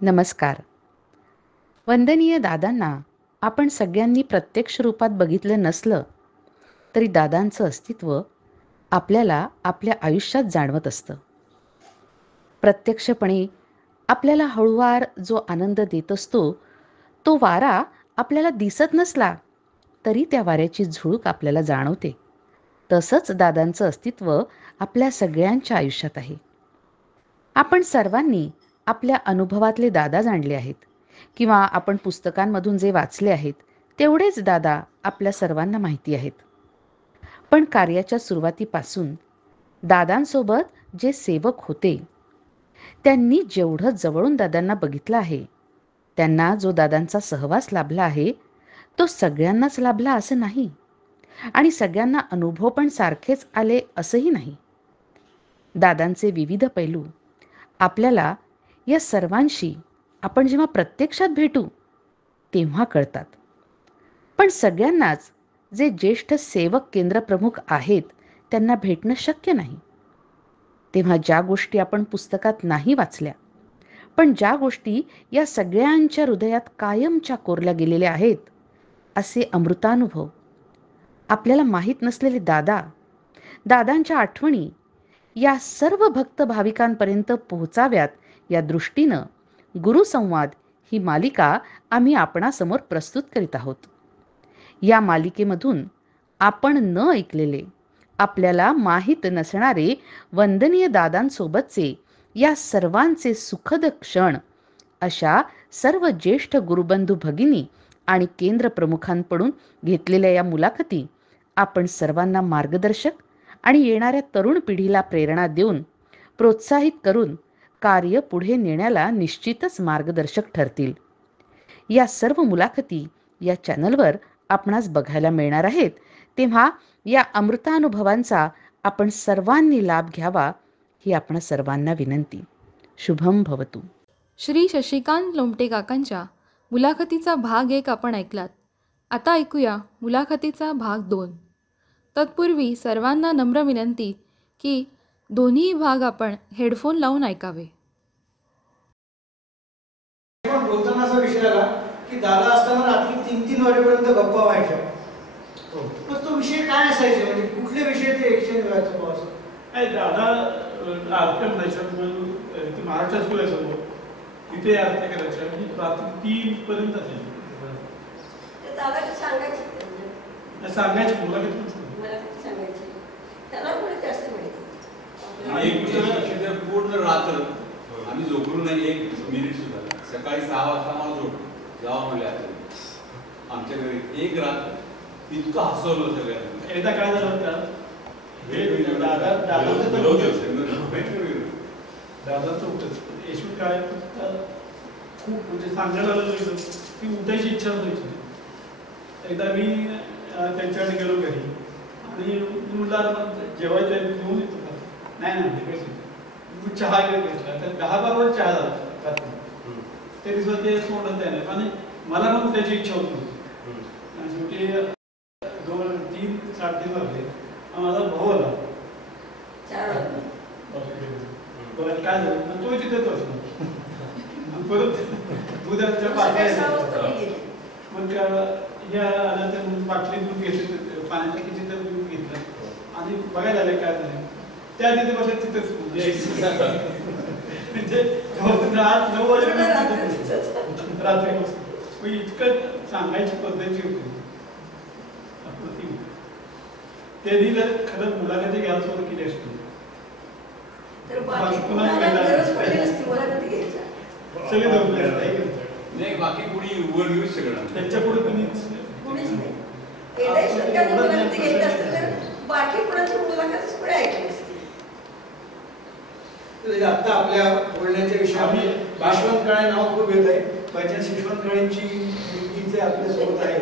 नमस्कार. वंदनीय दादांना आपण सगळ्यांनी प्रत्यक्ष रूपात बघितलं नसलं तरी दादांचं अस्तित्व आपल्याला आपल्या आयुष्यात जाणवत असतं. प्रत्यक्षपणे आपल्याला हळूवार जो आनंद देत असतो, तो वारा आपल्याला दिसत नसला तरी त्या वाऱ्याची झुळूक आपल्याला जाणवते. तसंच दादांचं अस्तित्व आपल्या सगळ्यांच्या आयुष्यात आहे. आपण सर्वांनी आपल्या अनुभवातले दादा जाणले आहेत किंवा आपण पुस्तकांमधून जे वाचले आहेत तेवढेच दादा आपल्या सर्वांना माहिती आहेत. पण कार्याच्या सुरुवातीपासून दादांसोबत जे सेवक होते त्यांनी जेवढं जवळून दादांना बघितलं आहे, त्यांना जो दादांचा सहवास लाभला आहे तो सगळ्यांनाच लाभला असं नाही आणि सगळ्यांना अनुभव पण सारखेच आले असंही नाही. दादांचे विविध पैलू आपल्याला या सर्वांशी आपण जेव्हा प्रत्यक्षात भेटू तेव्हा कळतात. पण सगळ्यांनाच जे ज्येष्ठ सेवक केंद्रप्रमुख आहेत त्यांना भेटणं शक्य नाही. तेव्हा ज्या गोष्टी आपण पुस्तकात नाही वाचल्या, पण ज्या गोष्टी या सगळ्यांच्या हृदयात कायमच्या कोरल्या गेलेल्या आहेत, असे अमृतानुभव आपल्याला माहीत नसलेले दादा, दादांच्या आठवणी या सर्व भक्त भाविकांपर्यंत पोहोचाव्यात या दृष्टीनं गुरुसंवाद ही मालिका आम्ही आपणासमोर प्रस्तुत करीत आहोत. या मालिकेमधून आपण न ऐकलेले, आपल्याला माहीत नसणारे वंदनीय दादांसोबतचे या सर्वांचे सुखद क्षण अशा सर्व ज्येष्ठ गुरुबंधू भगिनी आणि केंद्रप्रमुखांकडून घेतलेल्या या मुलाखती आपण सर्वांना मार्गदर्शक आणि येणाऱ्या तरुण पिढीला प्रेरणा देऊन प्रोत्साहित करून कार्य पुढे नेण्याला निश्चितच मार्गदर्शक ठरतील. या सर्व मुलाखती या चॅनलवर आपणास बघायला मिळणार आहेत. तेव्हा या अमृतानुभवांचा आपण सर्वांनी लाभ घ्यावा ही आपण सर्वांना विनंती. शुभम भवतु. श्री शशिकांत लोमटे काकांच्या मुलाखतीचा भाग 1 आपण ऐकलात. आता ऐकूया मुलाखतीचा भाग 2. तत्पूर्वी सर्वांना नम्र विनंती की दोन्ही भाग आपण हेडफोन लावून ऐकावे. बोलताना असा विषय आला की दादा असताना रात्री 3-3 वाजेपर्यंत गप्पा व्हायच्या. मग तो विषय काय असायचे, म्हणजे कुठले विषय ते एक्सचेंज व्हायचं बॉस? दादा आर्ट करायचं महाराष्ट्र स्कूल आहे समोर, तिथे आर्ट करायचं आणि रात्री 3 पर्यंत असायची. सांगायची पूर्ण रात्र आम्ही झोपलो नाही एक मिनिट सुद्धा. सकाळी 6 वाजता मला झोप जावा म्हणले आमच्या घरी एक रात्र इतकं हसवलं सगळ्यांना. एकदा काय झालं होतं, दादाचं होतच यशवंत काय खूप म्हणजे सांगायला आलं की उठायची इच्छा व्हायची. एकदा मी त्यांच्याकडे गेलो घरी आणि मुला जेवायचं घेऊन येतो का, नाही मी चहा घेतला तर 10-12 चहा झाला. ते दिवस ते सोडत त्याने आणि मला पण त्याची इच्छा होती. शेवटी 2-3-3:30 वाजले. माझा भाऊ आला, काय झालं तो तिथेच असतो. परत दुधाच्या पाट्या मग या आल्या तर बाटली दूध घेतली, पाण्याच्या किती तर दूध घेतलं आणि बघायला आले काय झालं. त्या तिथे बघा तिथेच म्हणजे 9 वाजेपर्यंत रात्री इतकं सांगायची पद्धती होती. त्यांनी जर खरंच मुलाखती घ्यायला सुरू केली असती सगळे नाही, बाकी कुणी वर येऊ शकणार त्यांच्या पुढे आता आपल्या बोलण्याच्या विषयामध्ये यशवंत काळे नाव खूप येत आहे. बायचान्स यशवंत काळेंची मुलगीचे आपल्या सोबत आहे.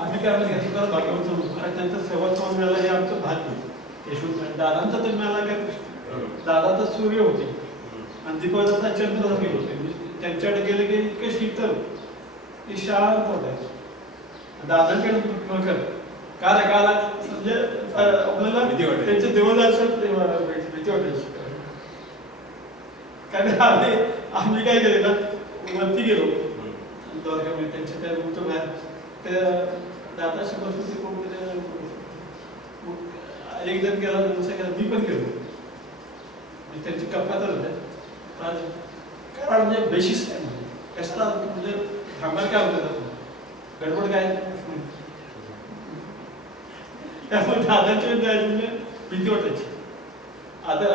आम्ही काय घेतलं भाग्यवंत आणि त्यांचा सहवास मिळाला हे आमचं भाग्य. यशवंत दादांचा तर मिळाला काय प्रश्न, दादा तर सूर्य होते आणि दीपदादा चंद्रसारखे होते. त्यांच्याकडे गेले की इतके शीतल की शांत होते. दादांकडे काला म्हणजे आपल्याला त्यांचे देवदास भीती वाटायची. कारण आले आम्ही काय केलं वरती गेलो द्वारकामध्ये त्यांच्या त्या रूमच्या बाहेर त्या दादाशी बसून ते कोणतरी एक जण गेला दुसरा गेला मी पण गेलो त्यांची कप्पा तर होत्या काय म्हणजे बेशिस्त आहे म्हणजे कशाला म्हणजे थांबायला काय होतं गडबड काय त्यामुळे दादाची म्हणजे भीती वाटायची आदर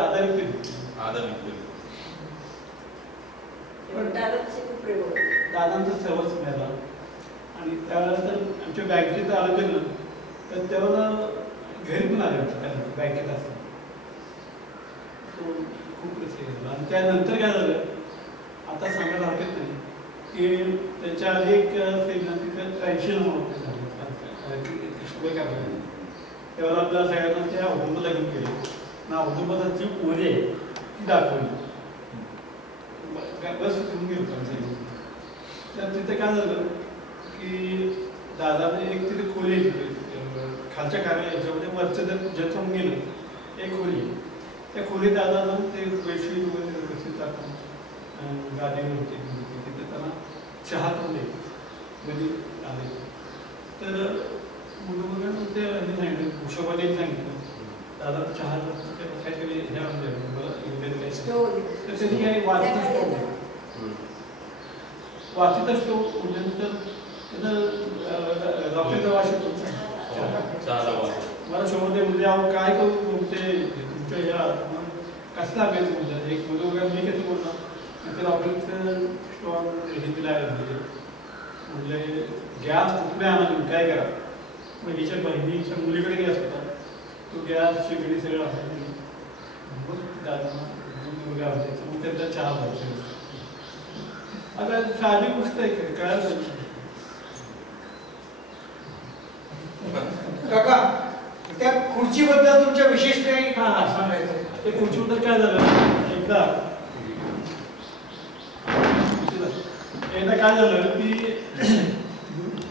दादांचा सर्वच मिळाला आणि त्यावेळेला आमच्या बँकेत आलं गेलं तर तेव्हा घरी पण आले होते बँकेत असं तो खूप रस्ते झाला आणि त्यानंतर काय झालं आता सांगायला हरकत नाही की त्याच्या आधी एक तिथं 83 नंबर झाले तेव्हा आपल्याला सगळ्यांना त्या औदुंबाला घेऊन गेले ना औदुंबाची ओरी आहे ती दाखवली बस घेऊन गेलो तर तिथे काय झालं की दादाने एक तिथे खोली खालच्या कार्य याच्यामध्ये वरचं जथून गेलं एक खोली त्या खोलीत दादा ते बेडशीट वगैरे व्यवस्थित टाकून गादी होती तिथे त्यांना चहा ठेवले म्हणजे आले तर मुलं ते सांगितलं कुशोबाने सांगितलं दादा चहा काहीतरी ह्या तर त्यांनी काही वाचतच तो म्हणजे डॉक्टरचा वाशित मला शोधते म्हणजे अहो काय करू ते तुमच्या या कसं सांगायचं म्हणजे एक मुलं वगैरे मी कसं बोलणार तर डॉक्टरचं स्टॉल हे दिला आहे म्हणजे गॅस कुठे आणाल काय करा मग हिच्या बहिणीच्या मुलीकडे गॅस होता तो गॅस शेगडी सगळं असायची मग दादा मुलगा असायचं मग त्यांचा चहा व्हायचा आता साधी गोष्ट आहे काय काका त्या खुर्चीबद्दल तुमच्या विशेष काही सांगायचं ते खुर्चीबद्दल काय झालं एकदा काय झालं की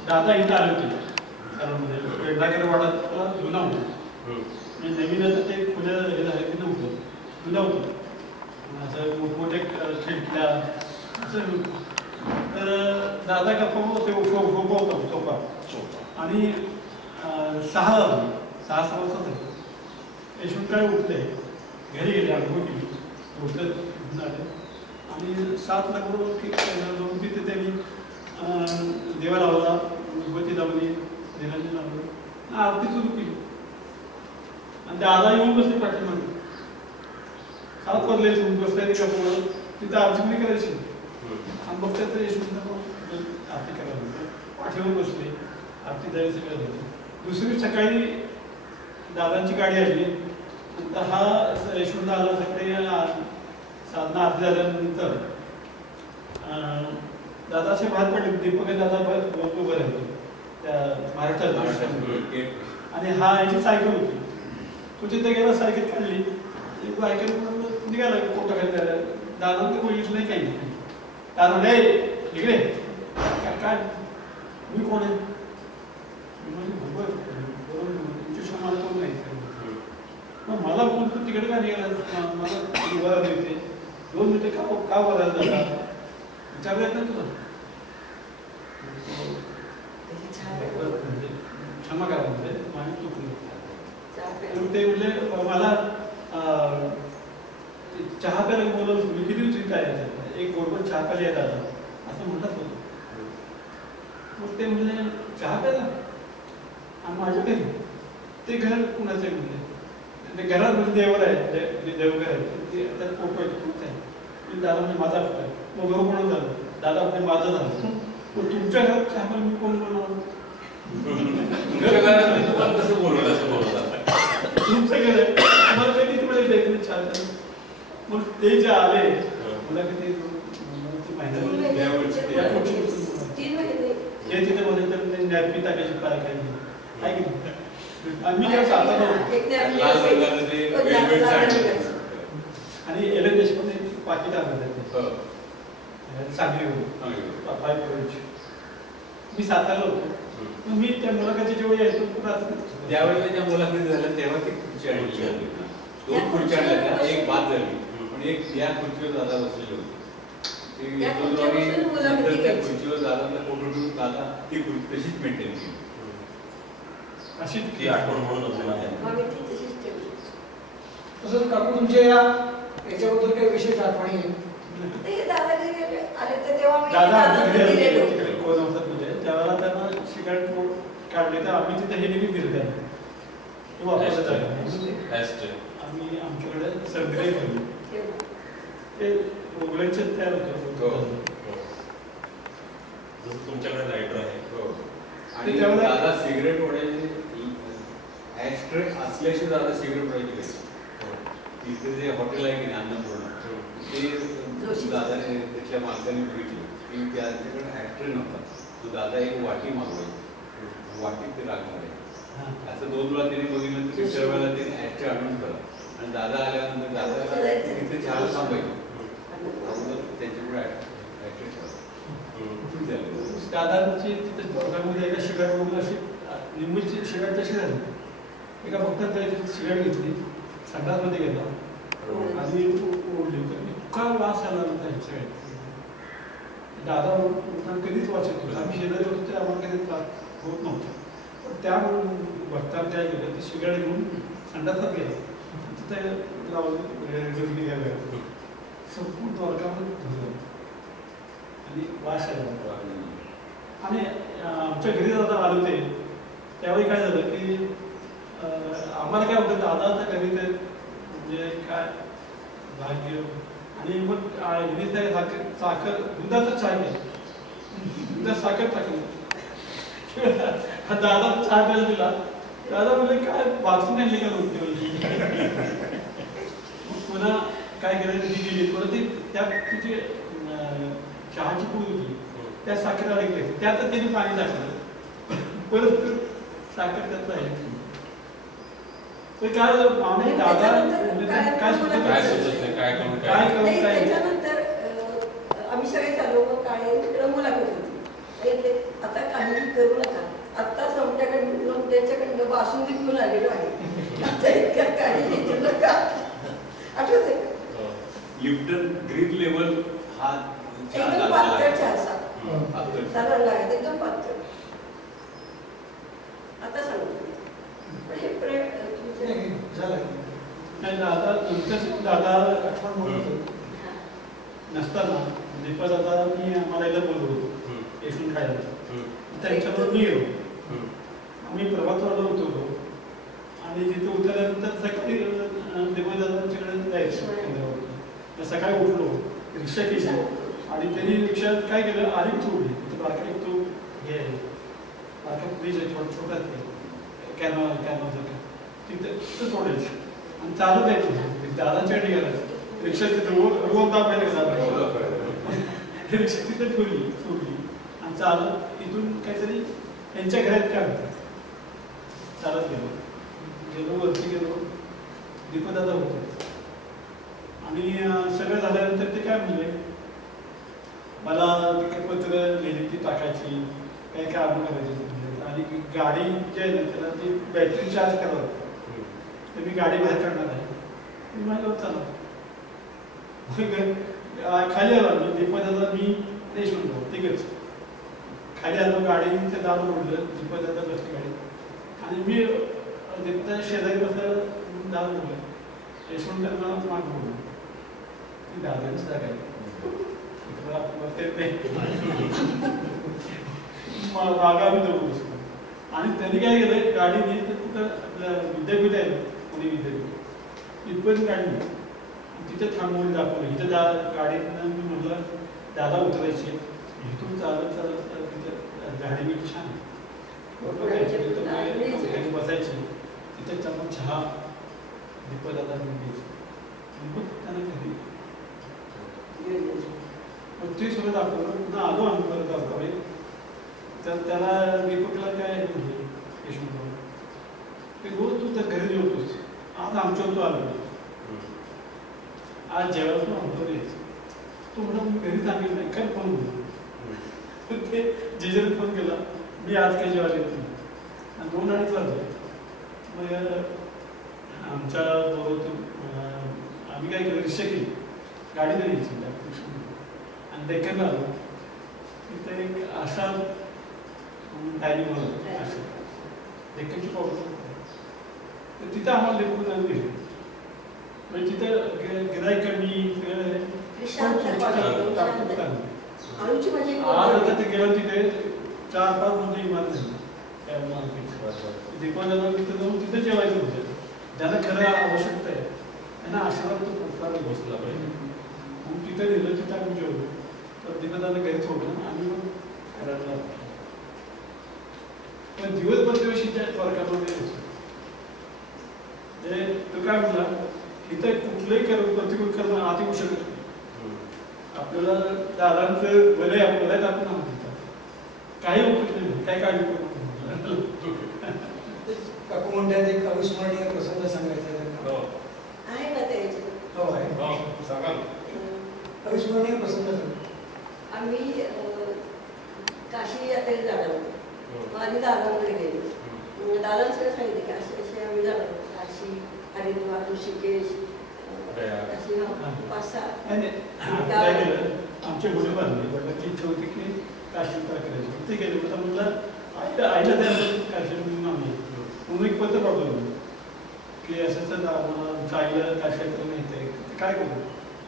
दादा इथं आले होते पेडणाकडे वाड्यात जुना होतो म्हणजे नवीन आता ते खुल्या हे झाले की नव्हतं जुना होतं असं मोठमोठे खिडक्या असं तर दादा गप्पा ते सोपा होता सोपा आणि 6 वाजता यशवंत काय उठले घरी गेले आंघोळ केली उठलं आणि 7 ला जाऊन तिथे त्यांनी देवा लावला उदबत्ती लावली देवाची लावली आरती सुरू केली आणि दादा येऊन बसले पाठीमागे 7 वाजले बसले ते कपडे तिथं आरती नाही करायची आणि बघतात तर यशवंत आरती करायला पाठीवर बसले आरती द्यायला सगळं झालं दुसरी सकाळी दादांची गाडी आली तर हा यशवंत आला सकाळी साधना आरती झाल्यानंतर दादा असे बाहेर पडले दीपक दादा उभं राहिले त्या महाराष्ट्रात आणि हा याची सायकल होती तो तिथे गेला सायकल काढली सायकल निघाला कोटा खाली दादा ते बोललीच नाही काही दादा रे इकडे काय मी कोण आहे तुमच्या मला कोण नाही मग मला बोलतो तिकडे का निघाला मला उभा देते 2 मिनिटं का बोलायला जाता विचारलं ना तुला क्षमा करा म्हणजे माझी चुकली ते म्हणजे मला चहा प्यायला बोलवलं मी किती दिवशी काय एक गोडगोड चहा प्यायला येत आला असं म्हणतात होतं मग ते म्हणले चहा प्यायला आणि माझ्या घरी ते घर कुणाचे म्हणजे ते घरात म्हणजे देवर आहे देवघर आहे त्यात फोटो आहे दादा म्हणजे माझा फोटो आहे मग घर कोण झालं दादा म्हणजे माझं झालं मग तुमच्या घरात चहा मी कोण बोलणार कसं बोलवलं तुमचं घर आहे मला काही तिकडे द्यायचं छान मग ते जे आले मला किती हे तिथे मध्ये तर नॅपकिन टाकायची पाय काय आम्ही काय आणि एल देशपांडे पाकिट आणलं सांगली मी सातारला होतो मी त्या मुलाखतीच्या जेव्हा यायचो ज्यावेळेला त्या मुलाखती झाल्या तेव्हा ती खुर्ची आणली 2 खुर्च्या आणल्या एक बाद झाली पण एक या खुर्चीवर दादा बसलेले होते ते त्या येतो खुर्चीवर आणि बसून मुलाखती नंतर त्या घ्यायची. खुर्चीवर दादाला फोटो ठेवून दादा ती खुर्ची तशीच मेंटेन केली. अशी ती आठवण म्हणून अजून आहे. मग मी ती तशीच ठेवली. तसंच काकू तुमच्या याच्याबद्दल काही विशेष आठवणी आहेत? ते दादागिरी आले तर तेव्हा मी दादा आमच्या दादाला घरी आले दिलेलो. होते तिकडे कोण होतं म्हणजे त्यावेळेला त्यांना सिगारेट काढले तर आम्ही तिथे हे निघून दिलं त्यांना ते वापरत आहे. Ashtray. आम्ही आमच्याकडे सर्दी ठेवली तेव्हा. ते ओगल्यांचे तयार हो. होतं. तुमच्याकडे लायटर आहे. हो. आणि त्यावेळेला- दादा सिगरेट ओढायचे ऍस्ट्रे असल्याशिवाय दादा सिगरेट ओढायची घरी. तिथे जे हॉटेल आहे की नाही अन्नपूर्णा ते जोशी. दादाने त्याच्या मालकाने बघितलं की त्यांच्याकडे ऍस्ट्रे नव्हता. तो दादा एक वाटी मागवायची, वाटीत ते लागणार आहे. असं 2 वेळा त्याने बघितलं तर 3ऱ्या वेळेला त्याने ऍस्ट्रे आणून ठेवला आणि दादा आल्यानंतर दादाला तिथे चहाला थांबायचं त्यांच्याकडे ऍस्ट्रे ठेवला. खूप झालं. दादांची तिथे हॉटेलमध्ये एका सिगारेट बघून अशी लिंबूची सिगारेट तशी झाली. एका भक्तांनी त्याची सिगारेट घेतली, संडासमध्ये गेला आणि ओढली तर इतका वास आला नव्हता ह्या सिगारेट. दादा कधीच वाचत होता. आम्ही शेजारी होतो ते आम्हाला कधीच त्रास होत नव्हता. पण त्या भक्तांनी काय केलं ते सिगारेट घेऊन संडासात गेला. तिथे लावून घ्यायला संपूर्ण द्वारकामध्ये धुतलं आणि वास आला. आणि आमच्या घरी दादा आले होते त्यावेळी काय झालं की आम्हाला काय होतं दादा आता घरी ते म्हणजे काय भाग्य आणि मग हिने त्या साखर दुधाचं चहा केलं, दुधात साखर टाकली. दादा चहा प्यायला दिला. दादा म्हणजे काय वाचून आणली का नव्हती पुन्हा काय केलं ती गेली परत ती त्या तिची चहाची पूड होती त्या साखर अडकली त्यातच त्यांनी पाणी टाकलं परत साखर त्यात राहिली. काय आम्ही दादा काय सुचत काय सुचत नाही, काय करू काय काय करू नाही, काय त्याच्यानंतर आम्ही सगळे चालू मग काय तिकडे मुलाखत होती. आता काहीही करू नका. आत्ताच त्यांच्याकडनं बासुंदी घेऊन आलेलो आहे. आता इतक्या काही घेऊ नका. आठवते का? लिप्टन ग्रीन लेवल हा एकदम पातळ चहा असा पातळ. चालायला लागत एकदम पातळ. आता सांगतो पण हे झालं. नाही दादा नंतर दादा आठवण म्हणत नसताना दीपा दादा मी आम्हाला एकदा बोललो होतो येशून खायला. त्यांच्याबरोबर मी गेलो. आम्ही प्रभातवाडला उतरलो आणि तिथे उतरल्यानंतर सकाळी दीपा दादांच्याकडे जायचं. सकाळी उठलो, रिक्षा केली आणि त्यांनी रिक्षात काय केलं आली सोडली. तिथे बारका एक तो हे आहे बारका ब्रिज आहे छोटा कॅनॉलचा तिथे सोडायचं आणि चालत यायचं. दादांच्या ठिकाणी रिक्षा तिथे रोज दाबायला रिक्षा तिथे ठेवली सोडली आणि चालत इथून काहीतरी त्यांच्या घरात काय होतं चालत गेलो वरती गेलो. दीपदादा होते आणि सगळं झाल्यानंतर ते काय म्हणले मला पत्र लिहिली ती टाकायची काय काम करायची आणि गाडी जी आहे ना त्याला ती बॅटरी चार्ज करावं लागतं. तर मी गाडी बाहेर काढणार आहे. मी माझ्यावर चालू खाली आलो मी दीपदादा मी देशमुख तिकडेच खाली आलो. गाडीचं दार ओढलं. दीपदादा बसली गाडी आणि मी दीपदा शेजारी बसल्यावर दार ओढलं. यशवंत मला माग बोललो ती दादांची जागा आहे मागा मी जाऊ बसलो. आणि त्यांनी काय केलं गाडी तिथं विद्यापीठ आहे पुणे विद्यापीठ इथपर्यंत काढली तिथे थांबवून दाखवलं. इथं गाडीतनं मी म्हटलं दादा उतरायची इथून चालत चालत तिथं झाडी मी छान बसायची. तिथे चमक चहा दीपदादा घ्यायची मग त्यांना घरी मग ते सगळं दाखवलं. पुन्हा आलो आम्ही परत दाखवावे तर त्याला दीपकला काय म्हणजे यशवंत ते रोज तू त्या घरी जेवतोस. आज आमच्यावर तू आलो आज जेवायला तू आमच्यावर यायचं. तू म्हणा मी घरी सांगेल नाही काय फोन बोलू ते जेजने फोन केला मी आज काही जेवायला येत नाही. 2-2.5 वाजले. मग आमच्या आम्ही काय केलं रिक्षा केली गाडी नाही यायची आणि डेक्कनला आलो तिथे एक आशा डायनिंग हॉल आशा डेक्कनची पावडर तर तिथं आम्हाला लेखून आणून दिली म्हणजे तिथं गिराईक कमी आळूची भाजी आज आता ते गेलं तिथे 4-5 म्हणजे इमारत झाली त्या मार्केटची दीपावलीला तिथं जाऊन तिथं जेवायचं होतं ज्यांना खरं आवश्यकता आहे त्यांना आशीर्वाद तो पुस्तकाला बसला पाहिजे मग तिथं दिलं तिथं आम्ही जेवलो तर तिथं त्यांना घरी सोडलं आणि मग घरात लागलो पण दिवसभर दिवशी त्या वर्गामध्ये तो काय म्हटला इथं कुठलंही प्रतिकूल करणं आत येऊ शकत नाही आपल्याला दादांचं भले आपल्याला आपण म्हणतात काही होत नाही काय काळजी करू काकू म्हणतात एक अविस्मरणीय प्रसंग सांगायचा आहे ना त्याची हो आहे अविस्मरणीय प्रसंग आम्ही काशी यात्रेला जाणार होतो आधी दादांकडे गेलो दादांकडे सांगितले की असे असे आम्ही जाणार काशी हरिद्वार ऋषिकेश अशी 5-6 आमच्या मुली बांधली वडिलांची इच्छा होती की काशी करायची ते गेले होता म्हटलं आईला त्या काशी म्हणून आम्ही म्हणून एक पत्र पाठवलं की असं आम्हाला आईला काशी यात्रा माहिती आहे काय करू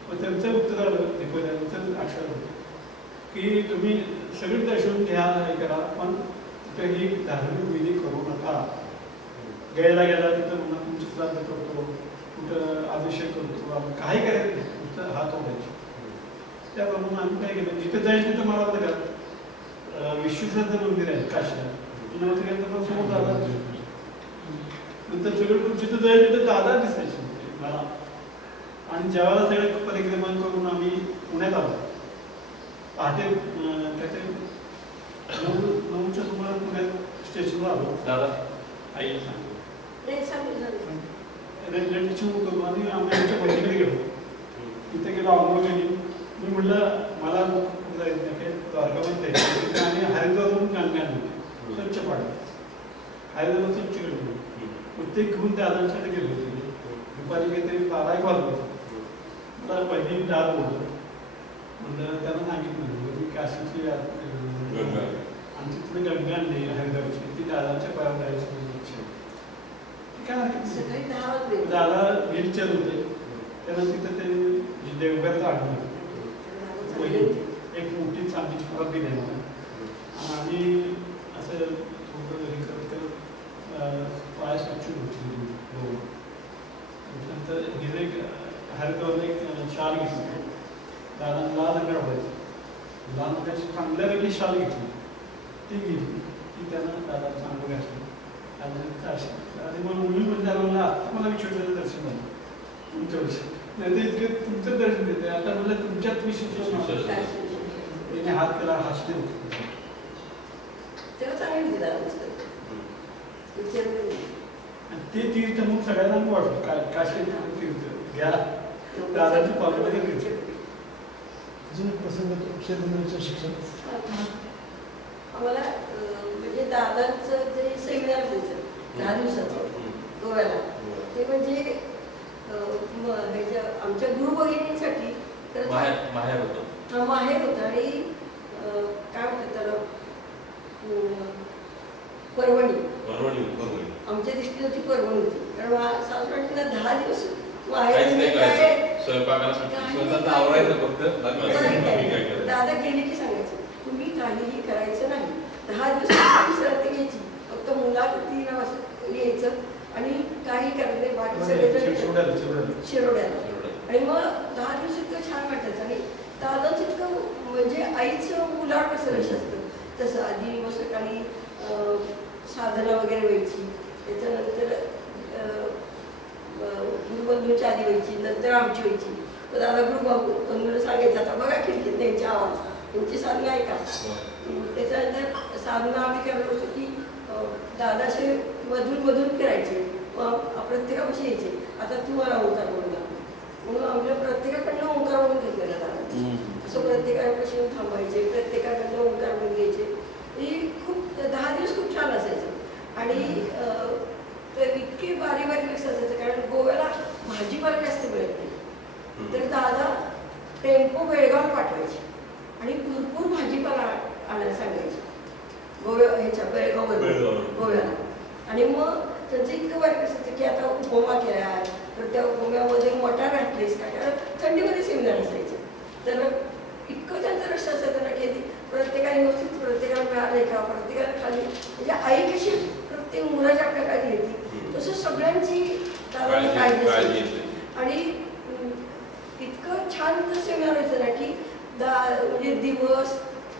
मग त्यांचं उत्तर आलं दीपदाचं अक्षर होतं की तुम्ही सगळे दर्शन घ्या हे करा पण तिथं ही धार्मिक विधी करू नका गेला तिथं म्हणा तुमची श्राद्ध करतो कुठं अभिषेक करतो आपण काही करायचं नाही तुमचं हात ओढायचे त्याप्रमाणे आम्ही काय केलं जिथं जायचं तिथं मला बघा का विश्वेश्वराचं मंदिर आहे काशीला नंतर समोर दादा नंतर सगळं जिथं जायचं तिथं दादा दिसायचे मला आणि जेव्हा सगळे परिक्रमा करून आम्ही पुण्यात आलो पहाटे त्याचे 9च्या सुमारास पुण्यात स्टेशनवर आलो दादा आई सांगतो चिव करू आणि आम्ही आमच्या बहिणीकडे गेलो तिथे गेलो आंघोळ गेली मी म्हटलं मला जायचं नाही काही द्वारकामध्ये जायचं आणि हरिद्वारवरून गंगा आणली स्वच्छ पाडलं हरिद्वार स्वच्छ गेलो मग ते घेऊन दादांसाठी गेलो होते दुपारी काहीतरी 12-1 वाजता मला बहिणी दाद बोलतो म्हणलं त्यांना सांगितलं मी काशीची आमची तिथे गंगा आणली हरिद्वारची ती दादांच्या पायावर जायची दादा व्हीलचेअर होते त्यांना तिथं ते देवघरचं आणलं एक मोठी चांदीची परत दिली मला आणि असं थोडं हे करत पाय स्वच्छ होती नंतर हिरे हरिद्वारला एक शाल घेतली दादा लाल रंग आवडायचं लाल रंगाची चांगल्यापैकी शाल घेतली ती घेतली ती त्यांना दादा चांगलं घातलं आणि मग मुली म्हणजे मला आता मला विचारलेलं दर्शन झालं तुमच्या वर्षी नाही तर इतके तुमचं दर्शन देते आता मला तुमच्यात विशेष त्याने हात केला हसते ते तीर्थ मग सगळ्यांना वाटलं काशी तीर्थ घ्या दादाची पावलं तीर्थ अजून प्रसंग क्षेत्र शिक्षण आम्हाला म्हणजे दादांचं जे सेमिनार होतं 10 दिवसाचं गोव्याला ते म्हणजे आमच्या गुरुभगिनींसाठी माहेर होतं माहेर होतं आणि काय म्हणतात त्याला परवणी आमच्या दृष्टीने ती परवणी होती कारण सासऱ्यांना 10 दिवस दादा गेले की सांगायचं तुम्ही काहीही करायचं नाही 10 दिवस विश्रांती घ्यायची फक्त मुलाखतीला यायचं आणि काही करायचं नाही बाकी सगळे शिरोड्याला आणि मग 10 दिवस इतकं छान वाटायचं आणि दादाच इतकं म्हणजे आईचं मुलाड कसं रश असतं तसं आधी मग सकाळी साधना वगैरे व्हायची त्याच्यानंतर गुरुबंधूंच्या आधी व्हायची नंतर आमची व्हायची तर दादा गुरुबंधूला सांगायचं आता बघा खिडकीत त्यांच्या आवाज त्यांची साधना ऐका त्याच्यानंतर साधना आम्ही करत होतो की दादाचे मधून करायचे प्रत्येकापाशी यायचे आता तुम्हाला ओंकार म्हणून म्हणून आमच्या प्रत्येकाकडनं ओंकार म्हणून घेतलेला दादा असं प्रत्येकापाशी थांबायचे प्रत्येकाकडनं ओंकार म्हणून घ्यायचे ही खूप 10 दिवस खूप छान असायचं आणि तर इतके बारीक मिक्स असायचं कारण गोव्याला भाजीपाला जास्त मिळत नाही तर दादा टेम्पो बेळगाव पाठवायचे सोंग्यामध्ये मोठा घातलीस का, कारण थंडीमध्ये सेमिनार असायचे. तर इतकं त्यांचं लक्ष असायचं ना की प्रत्येकाने व्यवस्थित प्रत्येकाला मिळालंय का, प्रत्येकाला खाली, म्हणजे आई कशी प्रत्येक मुलाच्या आपल्या काळजी घेते तसं सगळ्यांची दादांनी काळजी असायची. आणि इतकं छान सेमिनार व्हायचं ना की म्हणजे दिवस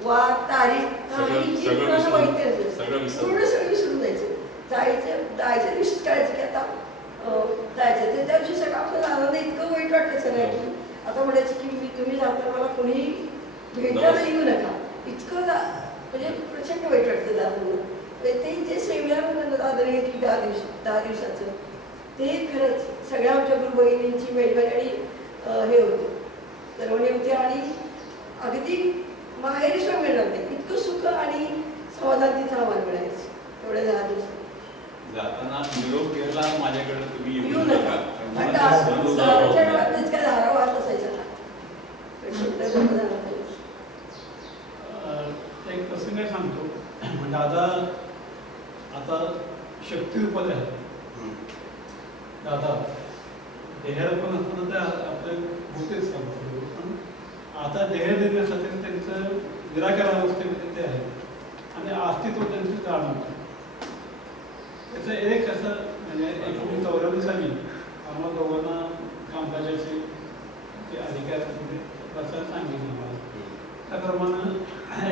वार तारीख काही जी कोणाला माहिती असेल पूर्ण सगळं विसरून जायचं. जायच्या दिवशीच कळायचं की आता जायचं. ते त्या दिवशी सगळं आपल्याला आनंद इतकं वाईट वाटायचं नाही की आता म्हणायचं की तुम्ही जाता मला कोणी भेटायला येऊ नका, इतकं म्हणजे प्रचंड वाईट वाटतं दादांना. ते जे सेमिनार दादाने घेतली 10 दिवसाचं ते खरंच सगळ्या आमच्या गुरु बहिणींची मेजवानी आणि हे होतं सर्वणी होते. आणि अगदी माहेरी सुद्धा मिळणार नाही इतकं सुख आणि समाधान तिथं आम्हाला मिळायचं एवढ्या 10 दिवसात. जाताना निरोप घ्यायला माझ्याकडे तुम्ही येऊ नका. काय धारा वाहत असायचा ना. एक प्रसंग सांगतो. दादा आता शक्ती रूपात आहे. दादा देहार पण असताना त्या आपल्या होतेच सांगतो, पण आता देह देण्यासाठी त्यांचं निराकार अवस्थेमध्ये ते आहे आणि अस्तित्व त्यांचं जाणवतं. त्याचं एक असं म्हणजे 1994 साली आम्हाला दोघांना कामकाजाचे ते अधिकार प्रसार सांगितले मला. त्याप्रमाणे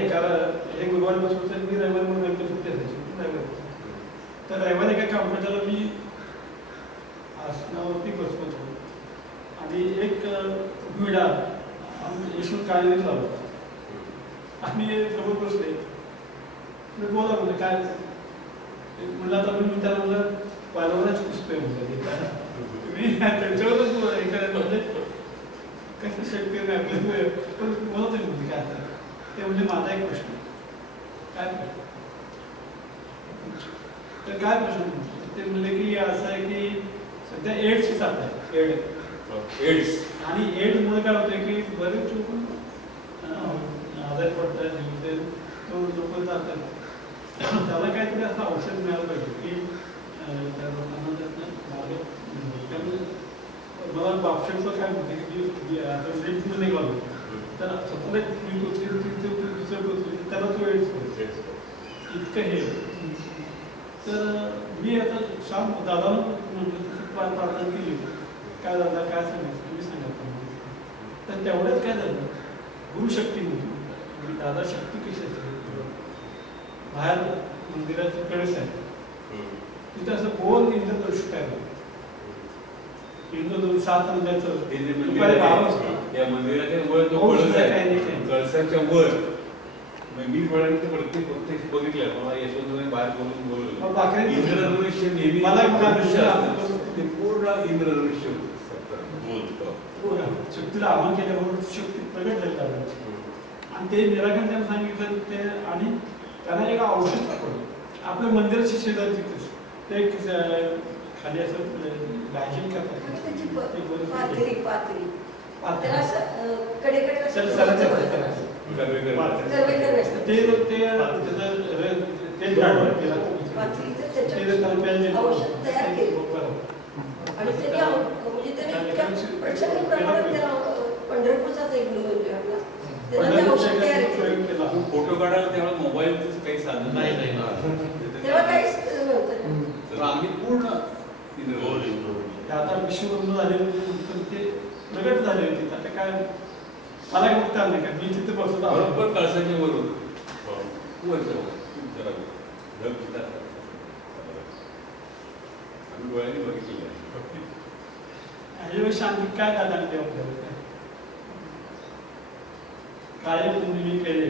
एकाला एक गुरुवार बसवतं मी रविवार म्हणून सुट्टी असायची रविवार. तर रविवारी एका कामकाजाला मी आसनावरती बसवतो आणि एक विडा यशवंत काळे लावला आणि समोर बसले. बोला म्हणजे काय म्हणलं आता मी त्याला म्हणलं पालवरच पुसतोय म्हणलं तुम्ही त्यांच्यावरच हे करायला म्हणजे कसं शक्य नाही आपल्या पण बोलत आहे म्हणजे काय आता ते म्हणजे माझा एक प्रश्न काय तर काय प्रश्न ते म्हणले की असं आहे की सध्या एड्सची साथ आहे. एड्स आणि एड्समुळे काय होतं की बरेच लोक आजारी पडतात तो लोक जातात. त्याला काहीतरी असं औषध मिळालं पाहिजे की त्या लोकांना त्यातनं त्यामुळे मला बापशेचं काय म्हणते की आता लेफ्ट निघालो तर स्वतःला त्याला तो एड्स इतकं हे. तर मी आता शाम दादाला म्हटलं प्रार्थना केली काय दादा काय सांगायचं तुम्ही सांगा. तर तेवढ्यात काय झालं गुरुशक्ती म्हणतो दादा शक्ती कशी असते. बाहेर मंदिराचं कळस आहे तिथं असं गोल इंद्रधनुष्य काय इंद्रधनुष्य 7 रंगाचं त्या मंदिराच्या वर तो कळस आहे. कळसाच्या वर मी प्रत्येक बघितलं मला यशवंत बाहेर बोलून इंद्रधनुष्य नेहमी ते पूर्ण इंद्रधनुष्य शक्तीला आव्हान केल्यावर शक्ती प्रगट झाली आणि ते निराकरण त्यांना सांगितलं ते. आणि त्यांना एक औषध सापडलं आपल्या मंदिराच्या शेजारी तिथेच ते खाली असं भाजी करतात पंढरपूरचाच एक फोटो काढायला तेव्हा मोबाईल काही साधन नाही तेव्हा काहीच नव्हतं. तर आम्ही पूर्ण आता विश्वबंधू झाले ते प्रगट झाले होते. आता काय मला काय बघता नाही का मी तिथे बसत बरोबर कळसाच्या वर आम्ही डोळ्यांनी बघितलेलं आहे. शांती काय दादा काय तुम्ही केले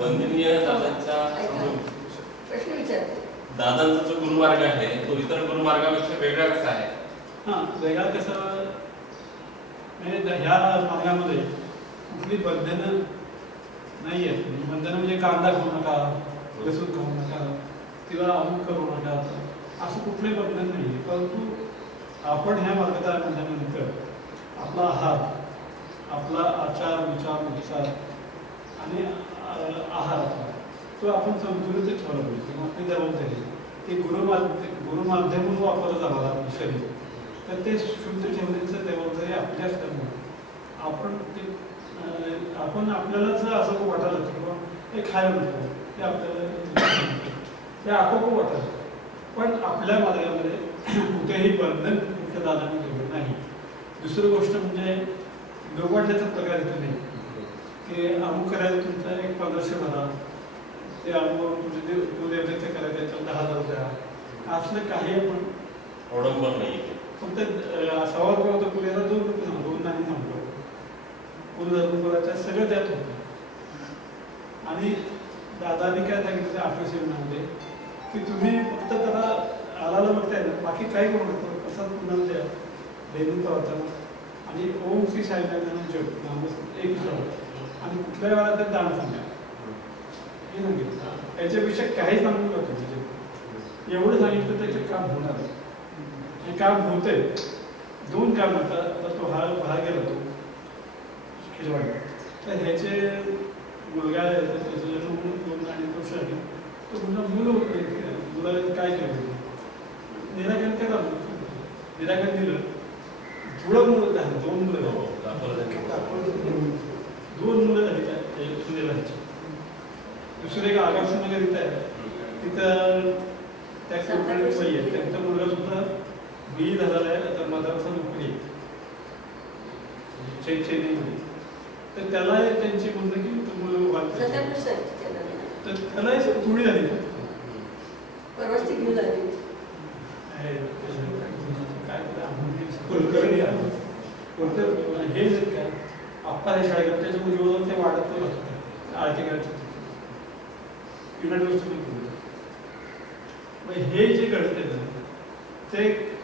वंदनीय दादांचा प्रश्न विचारतो. दादांचा जो गुरुमार्ग आहे तो इतर गुरुमार्गापेक्षा वेगळा कसा आहे. वेगळा कसं म्हणजे ह्या मार्गामध्ये कुठली बंधनं नाही आहेत. बंधनं म्हणजे कांदा खाऊ नका लसूण खाऊ नका किंवा अमुक करू नका असं कुठलंही बंधन नाही आहे. परंतु आपण ह्या मार्गात आल्यानंतर आपला आहार, आपला आचार विचार विचार आणि आहार आपला तो आपण समजूनच ठेवला पाहिजे. किंवा आपली जबाबदारी ते गुरुमाध्यम म्हणून वापरलं जाणार आपलं शरीर, तर ते शुद्ध ठेवण्याची जबाबदारी आपली असल्यामुळे आपण आपल्यालाच असं वाटायला लागतं किंवा ते खायला नको ते आपल्याला ते आपोआप वाटायचं. पण आपल्या मार्गामध्ये कुठेही बंधन कुठल्या दादाने ठेवलं नाही. दुसरी गोष्ट म्हणजे लोबाडण्याचा प्रकार इथं नाही की अमुक करायला तुमचा एक 1500 भरा, ते अमुक तुमचे देवदेवते करायला त्याच्यावर 10,000 द्या, असलं काही आपण अवडंबर नाही. फक्त सव्वा रुपये होतं पुण्याला 2 रुपये सांगतो, 2 नाही सांगतो, पुण्याच्या सगळं त्यात होतं. आणि दादाने काय सांगितलं ऑफिस येऊन की तुम्ही फक्त त्याला आलाला बघताय ना, बाकी काही करू नका, प्रसाद पुन्हा द्या डेली होता आणि ओम श्री साईनारायण जप एक आणि कुठल्याही वेळा तर दान सांगा हे सांगितलं. याच्यापेक्षा काही सांगू नका तुम्ही, एवढं सांगितलं त्याचे काम होणार आहे. हे काम होतंय. 2 काम आता तो हा गेला तो खिजवाडी, तर ह्याचे मुलगा त्याचं जन्म 2 आणि तो शहरी, तो मुलं मुलाला काय केलं निराकरण केलं, निराकरण दिलं, थोडं मुलं झालं, 2 मुलं झाली, 2 मुलं झाली त्या सुनेलाची. दुसरं एक आकाश नगर इथं आहे, तिथं त्या कंपनी आहे, त्यांचा मुलगा सुद्धा BE झालेला आहे, आता मद्रासा नोकरी आहे चेन्नईमध्ये. तर त्याला त्यांची म्हणणं की मुलं तर त्याला थोडी झाली परवाची घेऊन आली कुलकर्णी हे काय आप्पा हे शाळेत त्याच्यामुळे ते वाढत आरती करायचं युनिव्हर्सिटी. हे जे घडते ना ते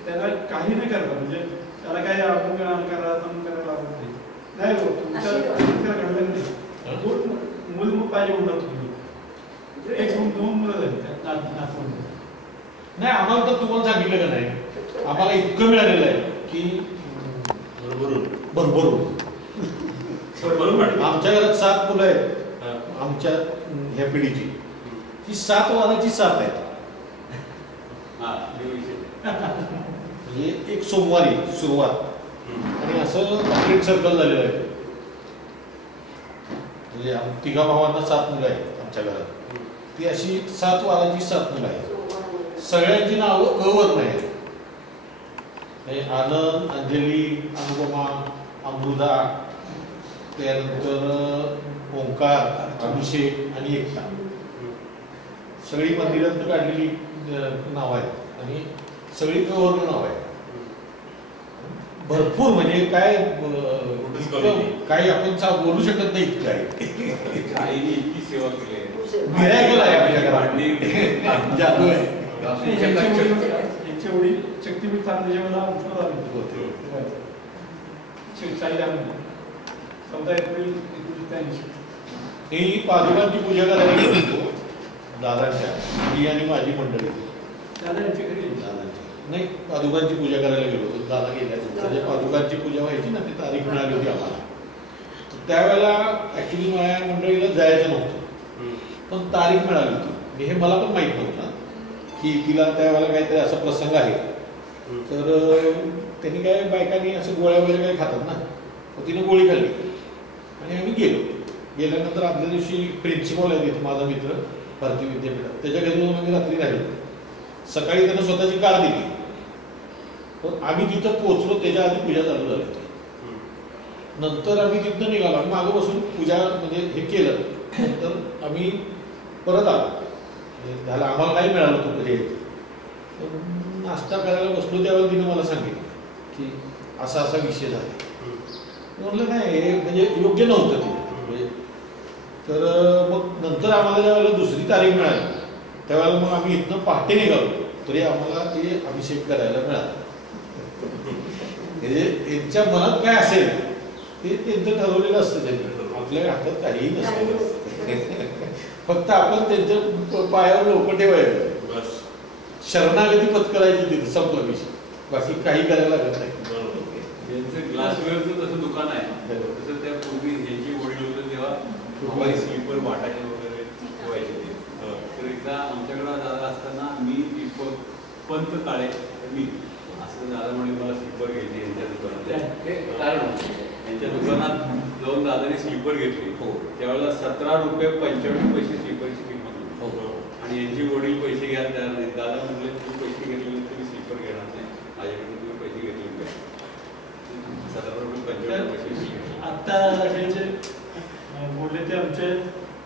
त्याला काही नाही करता, म्हणजे त्याला काही आपण करा लागत नाही. नाही हो तुमच्या घडलं नाही, 2 मूल पाहिजे म्हणतात तुम्ही, 1-2 मुलं झाली त्या नातवंड. नाही आम्हाला तर तुम्हाला सांगितलं का नाही, आम्हाला इतकं मिळालेलं आहे की भरभरून आमच्या घरात 7 मुलं आहेत. आमच्या ह्या पिढीची ही 7 वाराची 7 आहेत. म्हणजे एक सोमवारी सुरुवात आणि असं फ्रेंड सर्कल झालेलं आहे. म्हणजे तिघा भावांना 7 मुलं आहेत आमच्या घरात. ती अशी 7 वाराची 7 मुलं आहेत. सगळ्यांची नावं अवर नाही. आनंद, अंजली, अनुपमा, अमृता, त्यानंतर ओंकार, अभिषेक आणि एकता. सगळी मंदिरात काढलेली नाव आहेत आणि सगळी कवर नाव आहे. भरपूर म्हणजे काय काही आपण बोलू शकत नाही इतकं आहे. आईने इतकी सेवा केली आहे, मिराकल आहे आपल्या घरात, जादू आहे. यांच्या वडील शक्तीपीठ स्थापनेच्या वेळेला आमच्यावर आले साईराम 14 एप्रिल 1983. ही पादुकांची पूजा करायला गेलो होतो दादांच्या, मी आणि माझी मंडळी. दादा यांच्या घरी नाही पादुकांची पूजा करायला गेलो होतो. दादा गेल्या पादुकांची पूजा व्हायची ना, ती तारीख मिळाली होती आम्हाला. त्यावेळेला ऍक्च्युली माझ्या मंडळीला जायचं नव्हतं, पण तारीख मिळाली होती. हे मला पण माहीत नव्हतं की तिला त्यावेळेला काहीतरी असा प्रसंग आहे. तर त्यांनी काय बायकांनी असं गोळ्या वगैरे काही खातात ना, तर तिने गोळी खाल्ली आणि आम्ही गेलो. गेल्यानंतर आदल्या दिवशी प्रिन्सिपल आहे तिथं माझा मित्र भारतीय विद्यापीठात, त्याच्या घरी जाऊन आम्ही रात्री राहिलो. सकाळी त्यानं स्वतःची कार दिली, पण आम्ही तिथं पोहोचलो त्याच्या आधी पूजा चालू झाली होती. नंतर आम्ही तिथनं निघालो, आम्ही मागं बसून पूजा म्हणजे हे केलं. नंतर आम्ही परत आलो, झालं आम्हाला काही मिळालं होतं कधी. नाश्ता करायला बसलो त्यावेळेला तिने मला सांगितलं की असा असा विषय झाला. म्हटलं नाही हे म्हणजे योग्य नव्हतं ते म्हणजे. तर मग नंतर आम्हाला ज्यावेळेला दुसरी तारीख मिळाली त्यावेळेला मग आम्ही इथनं पहाटे निघालो, तरी आम्हाला ते अभिषेक करायला मिळाला. म्हणजे त्यांच्या मनात काय असेल ते त्यांचं ठरवलेलं असतं. त्यांचं आपल्या हातात काहीही नसतं, फक्त आपण त्यांच्या पायावर लोक ठेवायचं. शरणागती पत्करायची तिथे संपला विषय, बाकी काही करायला लागत नाही. यांचं ग्लासवेअरचं तसं दुकान आहे, तसं त्या पूर्वी ज्यांची वडील होतं तेव्हा हवाई स्लीपर वाटायचे वगैरे ठेवायचे ते. तर एकदा आमच्याकडं दादा असताना मी दीपक पंत काळे मी असं दादा म्हणे मला स्लीपर घ्यायची यांच्या दुकानात. ते कारण यांच्या दुकानात जाऊन दादाने स्लीपर घेतली. हो, त्यावेळेला 17 रुपये 95 पैसे स्लीपरची किंमत होती. आणि यांचे वडील पैसे घ्यायला तयार नाही. दादा म्हटले तुम्ही पैसे घेतले तुम्ही स्लीपर घेणार नाही, माझ्याकडे तुम्ही पैसे घेतले काय 17 रुपये 95 पैसे. आत्ता हे जे बोलले ते आमचे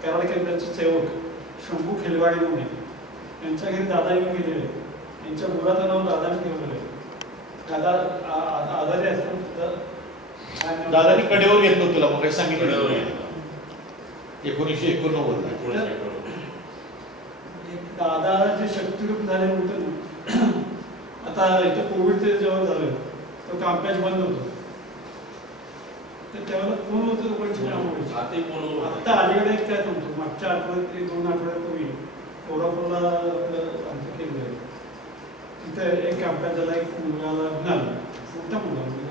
कराड केंद्राचे सेवक शंभू खेलवाडी म्हणून त्यांच्या घरी दादा येऊन गेलेले. त्यांच्या मुलाचं नाव दादाने ठेवलेलं आहे. दादा आजारी असतात. दादानी कडेवर घेतलं तुला मग सांगितलं 1989. दादा जे शक्तिरूप झाले म्हणतात. आता इथं कोविडचे जेव्हा झालं तो कामकाज बंद होतं, तर त्यावेळेला फोन होतं लोकांची नाव. आता अलीकडे एक काय सांगतो, मागच्या आठवड्यात 2 आठवड्यापूर्वी कोल्हापूरला आमचं केंद्र आहे, तिथे एक कामकाज झाला. एक मुलगाला म्हणाला, मोठा मुलगा म्हणजे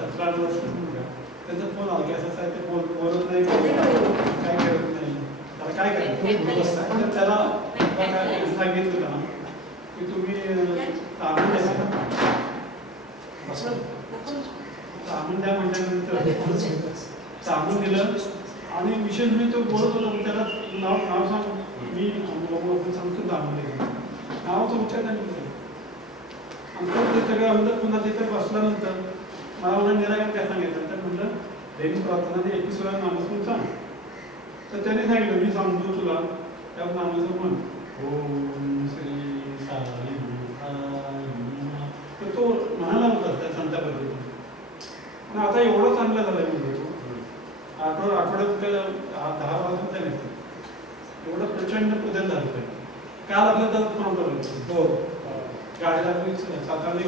17 वर्षाचा मुलगा, त्यांचा फोन आला की असं आहे ते बोलत नाही, काय करत नाही, त्याला काय करायचं. तर त्याला सांगितलं ना की तुम्ही ताबून ताबून द्या म्हटल्यानंतर ताबून दिलं. आणि विशेष मी तो बोलत होतो, त्याला नाव सांग, मी सांगतो ताबून द्यायचं नावाचा उच्चार त्यांनी केला. आमचं ते सगळं अंतर पुन्हा तिथे बसल्यानंतर मला म्हणून निराकरण काय सांगितलं, तर म्हटलं दैनिक प्रार्थना 21 वेळा नामस्मरण सांग. तर त्याने सांगितलं मी सांगतो तुला त्या नामाचं म्हण ओम श्री साई. तर तो म्हणाला होता त्या संता पद्धतीने. पण आता एवढं चांगलं झालं म्हणजे आठवड्यात 10 वाजून झाले एवढं प्रचंड बदल झालं पाहिजे. काल आपल्या तर फोन करतो हो गाडीला सातारला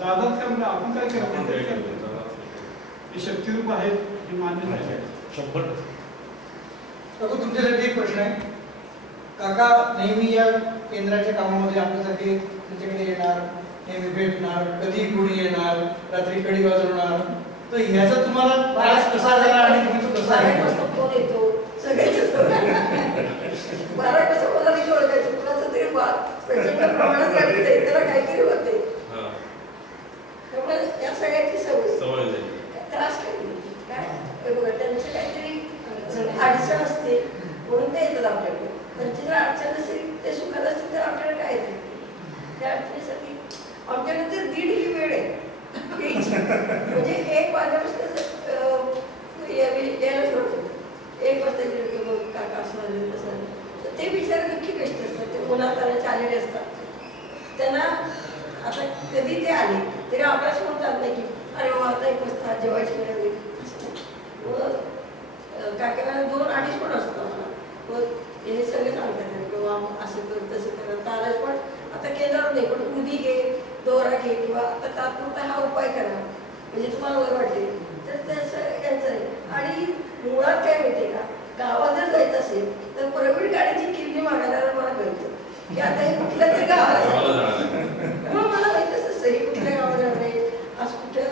दादाच काय म्हणजे आपण काय करायचं, हे शक्तिरूप आहेत हे मान्य नाही. 100%. काका तुमच्यासाठी एक प्रश्न आहे. काका नेहमी या केंद्राच्या कामामध्ये आपल्यासाठी त्यांच्याकडे येणार, नेहमी भेटणार, कधी कोणी येणार, रात्री कडी वाजवणार. तर ह्याचा तुम्हाला त्रास कसा झाला आणि तुम्ही तो कसा फोन येतो सगळ्याच 12 कसं कोणाला ओळखायचं, कुणाचं तरी प्रचंड प्रमाणात गाडी त्याला काहीतरी होते. त्यामुळे या सगळ्याची सवय त्रास काय बघा, त्यांचं काहीतरी अडचण असते म्हणून ते येतात आपल्याकडे. त्यांची जर अडचण असेल, ते सुखात असतील तर आपल्याला काय येते त्या अडचणीसाठी आमच्याकडे तर 1.5 ही वेळ आहे म्हणजे 1 वाजल्यापासून यायला सोडत होतं. 1 वाजता काका असं झालं तसं झालं, तर ते बिचारे दुःखी कष्ट असतात, ते उन्हात आलेले असतात. त्यांना आता कधी ते आले तरी आपल्याला म्हणतात नाही की अरे बाबा आता 1 वाजता जेवायची वेळ होईल. काकाला 2-2.5 पण असतो आम्हाला. हे सगळे सांगतात किंवा असं कर तसं कर तारच, पण आता केंद्रावर नाही, पण उदी घे, दोरा घे किंवा आता तात्पुरता हा उपाय करा म्हणजे तुम्हाला बरं वाटेल. तर तसं यांचं आहे. आणि मुळात काय माहिती का, गावात जर जायचं असेल तर प्रवीण गाडीची किल्ली मागायला मला कळतं की आता हे कुठल्या तरी गावाला मग मला माहिती असतं हे कुठल्या गावाला जाणार आहे, आज कुठं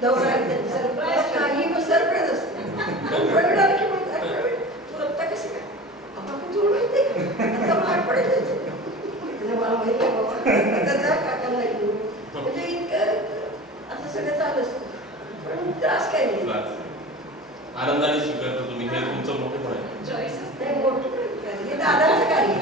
दौरा आहे, त्यांचं सरप्राईज काही सरप्राईज असतं. प्रवीण आलं की मग तू आत्ता कसं काय आपण तुला माहिती आहे का, आता भाग पडायचं मला माहिती आहे बाबा, आता जा काकांना घेऊन. म्हणजे इतकं असं सगळं चालू असतं, पण त्रास काय नाही. आनंदाने स्वीकारतो तुम्ही, हे तुमचं मोठं नाही मोठं हे दादाचं कार्य.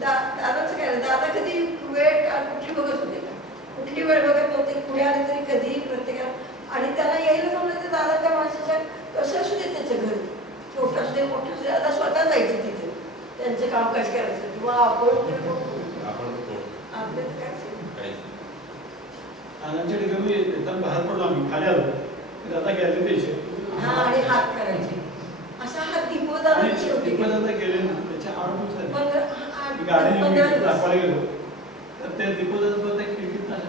दादाचं कार्य. दादा कधी वेळ कुठली बघत होते का, कुठली वेळ बघत नव्हते. पुढे आले तरी कधी प्रत्येकाला, आणि त्याला यायला जमलं तर दादा त्या माणसाच्या कसं असू दे त्याचं घर छोटं असू दे मोठं असू दे, आता स्वतः जायचं तिथे त्यांचं कामकाज करायचं किंवा आपण आपलं काय आनंदच्या ठिकाणी एकदम बाहेर पडलो आम्ही, खाली आलो तर आता गेले द्यायचे आणि हात करायचे असा हात दीपदादा शेवटी दीपदादा गेले ना त्याच्या 8 दिवसांनी गाडी 15 दिवस दाखवायला गेलो तर त्या दीपदादा एक खिडकीत दादा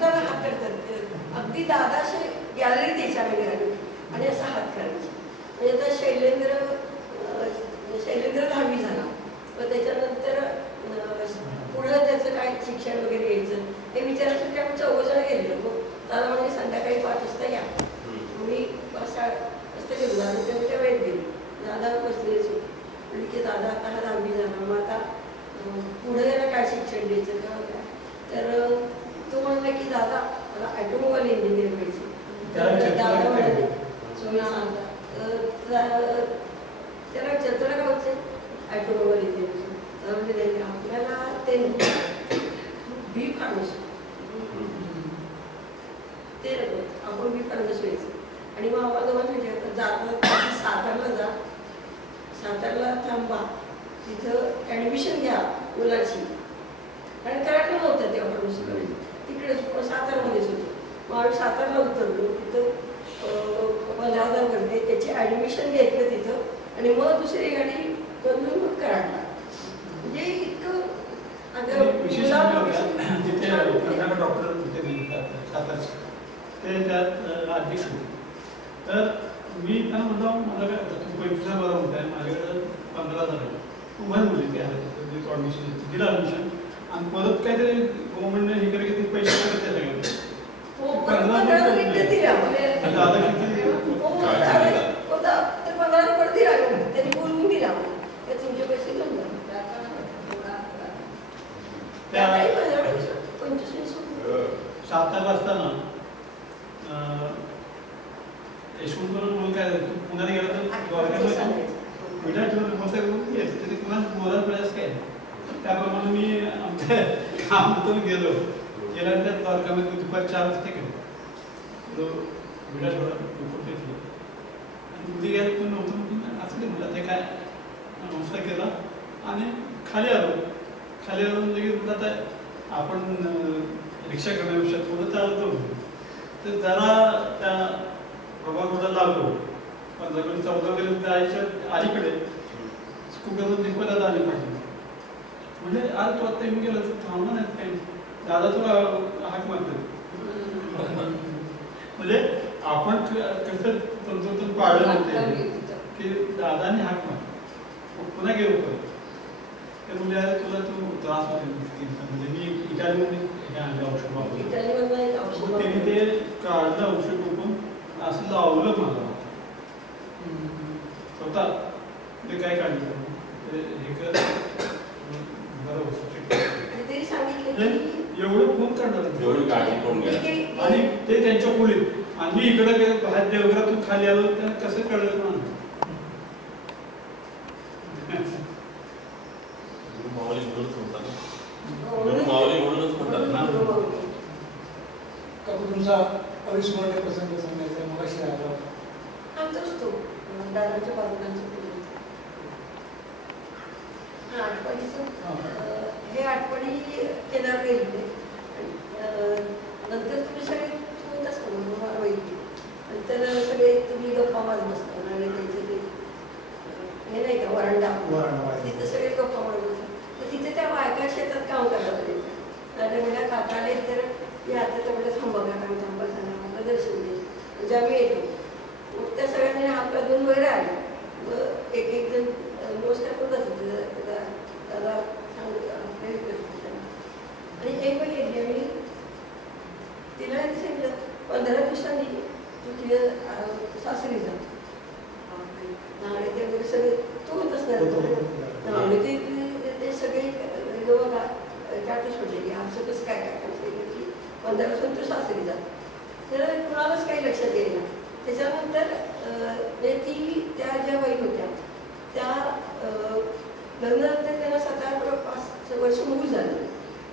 दादा हात करतात. अगदी दादाशी गॅलरी द्यायची आम्ही निघाली आणि असा हात करायचा. म्हणजे आता शैलेंद्र 10वी झाला, मग त्याच्यानंतर पुढं त्याचं काय शिक्षण वगैरे घ्यायचं हे विचारायसाठी आम्ही 4 जण गेलेलो. मग दादा म्हणजे संध्याकाळी 5 वाजता या, मी 5-6 वाजता गेलो. दादा त्या वेळेत गेली, दादा बसलेच होते. म्हणजे की दादा आता हा 10वी झाला, मग आता पुढे त्याला काय शिक्षण द्यायचं का काय. तर तो म्हणला की दादा मला ऑटोमोबाईल इंजिनियर व्हायचं. दादा म्हणाले सोना त्याला तुला काय व्हायचं ऑटोमोबाईल इंजिनियर. म्हणजे आपल्याला ते बी फार्मसी ते नको, आपण बी फार्मसी व्हायचं. आणि मग आम्हाला म्हणजे जाता सातारला जा, सातारला थांबा, तिथं ॲडमिशन घ्या मुलाची. आणि करायला नव्हतं तेव्हा फार्मसी कॉलेज तिकडेच सातारमध्येच होतं. मग आम्ही सातारला उतरलो, तिथं 15,000 करते त्याची ॲडमिशन घेतलं तिथं. आणि मग दुसरी गाडी बदलून मग कराडला. म्हणजे इतकं विशेष तिथे डॉक्टर सातारचे ते त्यात अध्यक्ष होते. तर मी त्यांना म्हणतो मला काय तुम्ही 25,000 बरं म्हणताय, माझ्याकडे 15,000 आहे. तुम्हाला मुली ते आहे ॲडमिशन दिलं ॲडमिशन आणि परत काहीतरी गव्हर्नमेंटने हे केलं की ते पैसे परत त्या सगळ्यांना दादा किती त्यांनी बोलवून दिला तुमचे पैसे सातारला असताना यशवंत मुलगा पुण्याला गेला तर द्वारकामध्ये विटा ठेवून मस्त यायचं तरी पुन्हा बोलायला प्रयास काय. त्याप्रमाणे मी आमच्या कामातून गेल्यानंतर द्वारकामध्ये दुपारी 4 वाजता गेलो. विटा ठेवला घेतली आणि मुली गेला पण नव्हतं असं ते मुलं ते काय नमस्कार केला आणि खाली आलो. खाली आलो लगेच आता आपण रिक्षा करण्यापेक्षा थोडं चालतो तर जरा त्या प्रभागाला लागलो. 15-14 किलोमीटर जायच्या अलीकडे स्कूटरवर दिपतात आली पाहिजे. म्हणजे आज तू आता येऊन गेला थांबला नाही काही, दादा तुला हाक मारतो. म्हणजे आपण कसं तंतोतंत पाळलं होते की दादाने हाक मारतो. पुन्हा गेलो परत ते म्हणजे अरे तुला तू त्रास होते. म्हणजे मी इटालीमध्ये हे आणलं औषध वापरलं, त्यांनी ते काढलं औषध वापरून असं लावलं मला स्वतः. ते काय काढलं हे कर बरोबर एवढं फोन काढणार आणि ते त्यांच्या खोलीत आणि मी इकडे बाहेर देवघरातून खाली आलो. त्यांना कसं कळलं म्हणून तुमचा अविस्मरणीय प्रसंग सांगायचा मगाशी आला आमचाच तो दादाच्या बाजूलांचं आठवणीचं हे आठवणी केल्यावर गेले. नंतर तुम्ही सगळे म्हणताच मला माहिती. नंतर सगळे तुम्ही गप्पा मारत बसता आणि त्यांचे ते हे नाही का वरांडा तिथं सगळे गप्पा मारत बसतात. तर तिथे त्या बायका शेतात काम करतात. आणि मला काकाले तर मी आता तेवढं थांबा थांबा झाला दर्शन घे म्हणजे आम्ही येतो. मग त्या सगळ्यांनी हात धुवून वगैरे आले. मग एक जण नमस्कार करत होते दादा सांगत आणि एक वेळ येते आणि तिला सांगितलं 15 दिवसांनी तू तुझ्या सासरी जा आणि ते वगैरे सगळे तू होत असणार ते सगळे बघा टाटूच म्हटले की असं कसं काय काय की 15 दिवसांनी तू सासरी जा. तर कुणालाच काही लक्षात येईल ना. त्याच्यानंतर ती त्या ज्या बाई होत्या त्या लग्नानंतर त्यांना 7-5 वर्ष मूल झालं.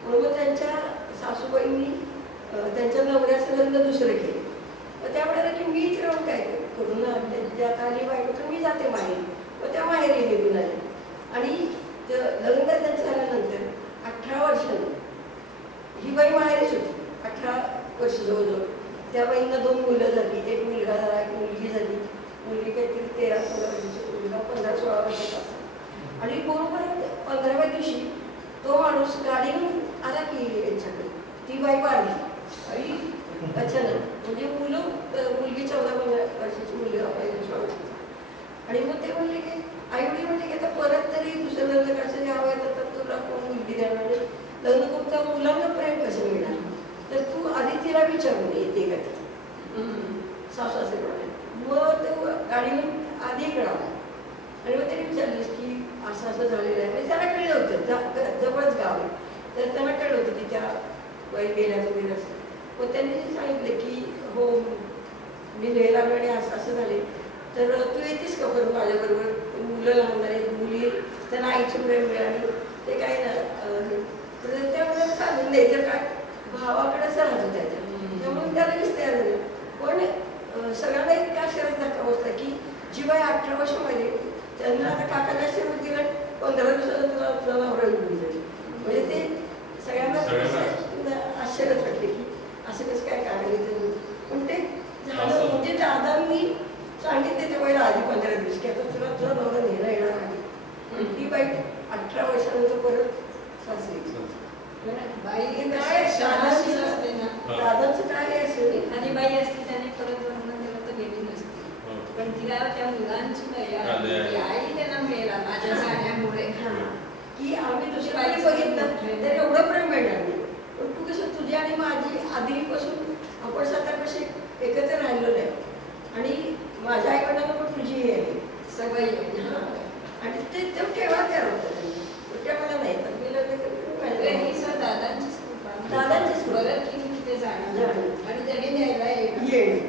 म्हणून मग त्यांच्या सासूबाईंनी त्यांच्या नवऱ्याचं लग्न दुसरं केलं. मग त्या म्हणाल्या की मीच राहून काय करू ना, ज्यात आली बायको तर मी जाते माहेरी. मग त्या माहेरी निघून आले आणि लग्न त्यांचं झाल्यानंतर 18 वर्षांनी ही बाई माहेरीच होती. 18 वर्ष जवळजवळ. त्या बाईंना 2 मुलं झाली, एक मुलगा झाला, एक मुलगी झाली. मुलगी काहीतरी 13-16 वर्षाची, मुलगा 15-16 वर्षाचा. आणि बरोबर 15व्या दिवशी तो माणूस गाडी घेऊन आला की यांच्याकडे. ती बाई वाढली आणि अचानक म्हणजे मुलगी 14-15 वर्षाची मुलगी आपण आणि मग ते म्हणले की आई-वडील म्हणले की आता परत तरी दुसरं लग्न कसं घ्यावं तर तुला कोण मुलगी देणार नाही, लग्न करून त्या मुलांना प्रेम कसं मिळणार, तर तू आधी तिला विचारून येते का ते सासू असे म्हणाले. मग ते गाडीवर आधी कळाला आणि मग त्यांनी विचारलीस की असं असं झालेलं आहे. म्हणजे त्याला कळलं होतं, जवळच गाव आहे, तर त्यांना कळलं होतं की त्या बाई गेल्या वगैरे असं. मग त्यांनी सांगितलं की हो मी लिहायला आणि असं असं झाले, तर तू येतेस का बरं माझ्याबरोबर, मुलं लहान झाले, मुली त्यांना आईची प्रेम मिळाली ते काय ना, तर त्यामुळे चालून नाही तर काय भावाकडेच राहत त्याच्या, त्यामुळे त्याला वीस तयार झाले. पण सगळ्यांना इतका शरद धक्का बसला की जी बाई 18 वर्षामध्ये त्यांना आता काकाला शरद दिला 15 दिवसाला तुला नवरा घेऊन जाईल, म्हणजे ते सगळ्यांना आश्चर्यच वाटले की असं कसं काय काढले. पण ते झालं म्हणजे दादांनी सांगितले त्या बाईला आधी 15 दिवस की आता तुला नवरा नेला येणार आहे. ती बाई 18 वर्षानंतर परत सासरी बाई काय असते ना, दादांचं काय असेल एखादी बाई असते त्याने परत लग्न केलं तर गेली नसते, पण तिला त्या मुलांची आई त्यांना मिळेल माझ्या जाण्यामुळे की आम्ही दुसरी बाई बघितलं तर एवढं प्रेम मिळणार नाही. पण तू कसं तुझी आणि माझी आधीपासून आपण स्वतः कसे एकत्र राहिलेलो आहे आणि माझ्या आईवडिलांना पण तुझी हे आहे सवय आणि ते ठेवा त्या त्या मला नाही तर मी लग्न दादांचीच दादांचीच परत की तिथे जाणार आणि त्याने न्यायला येईल.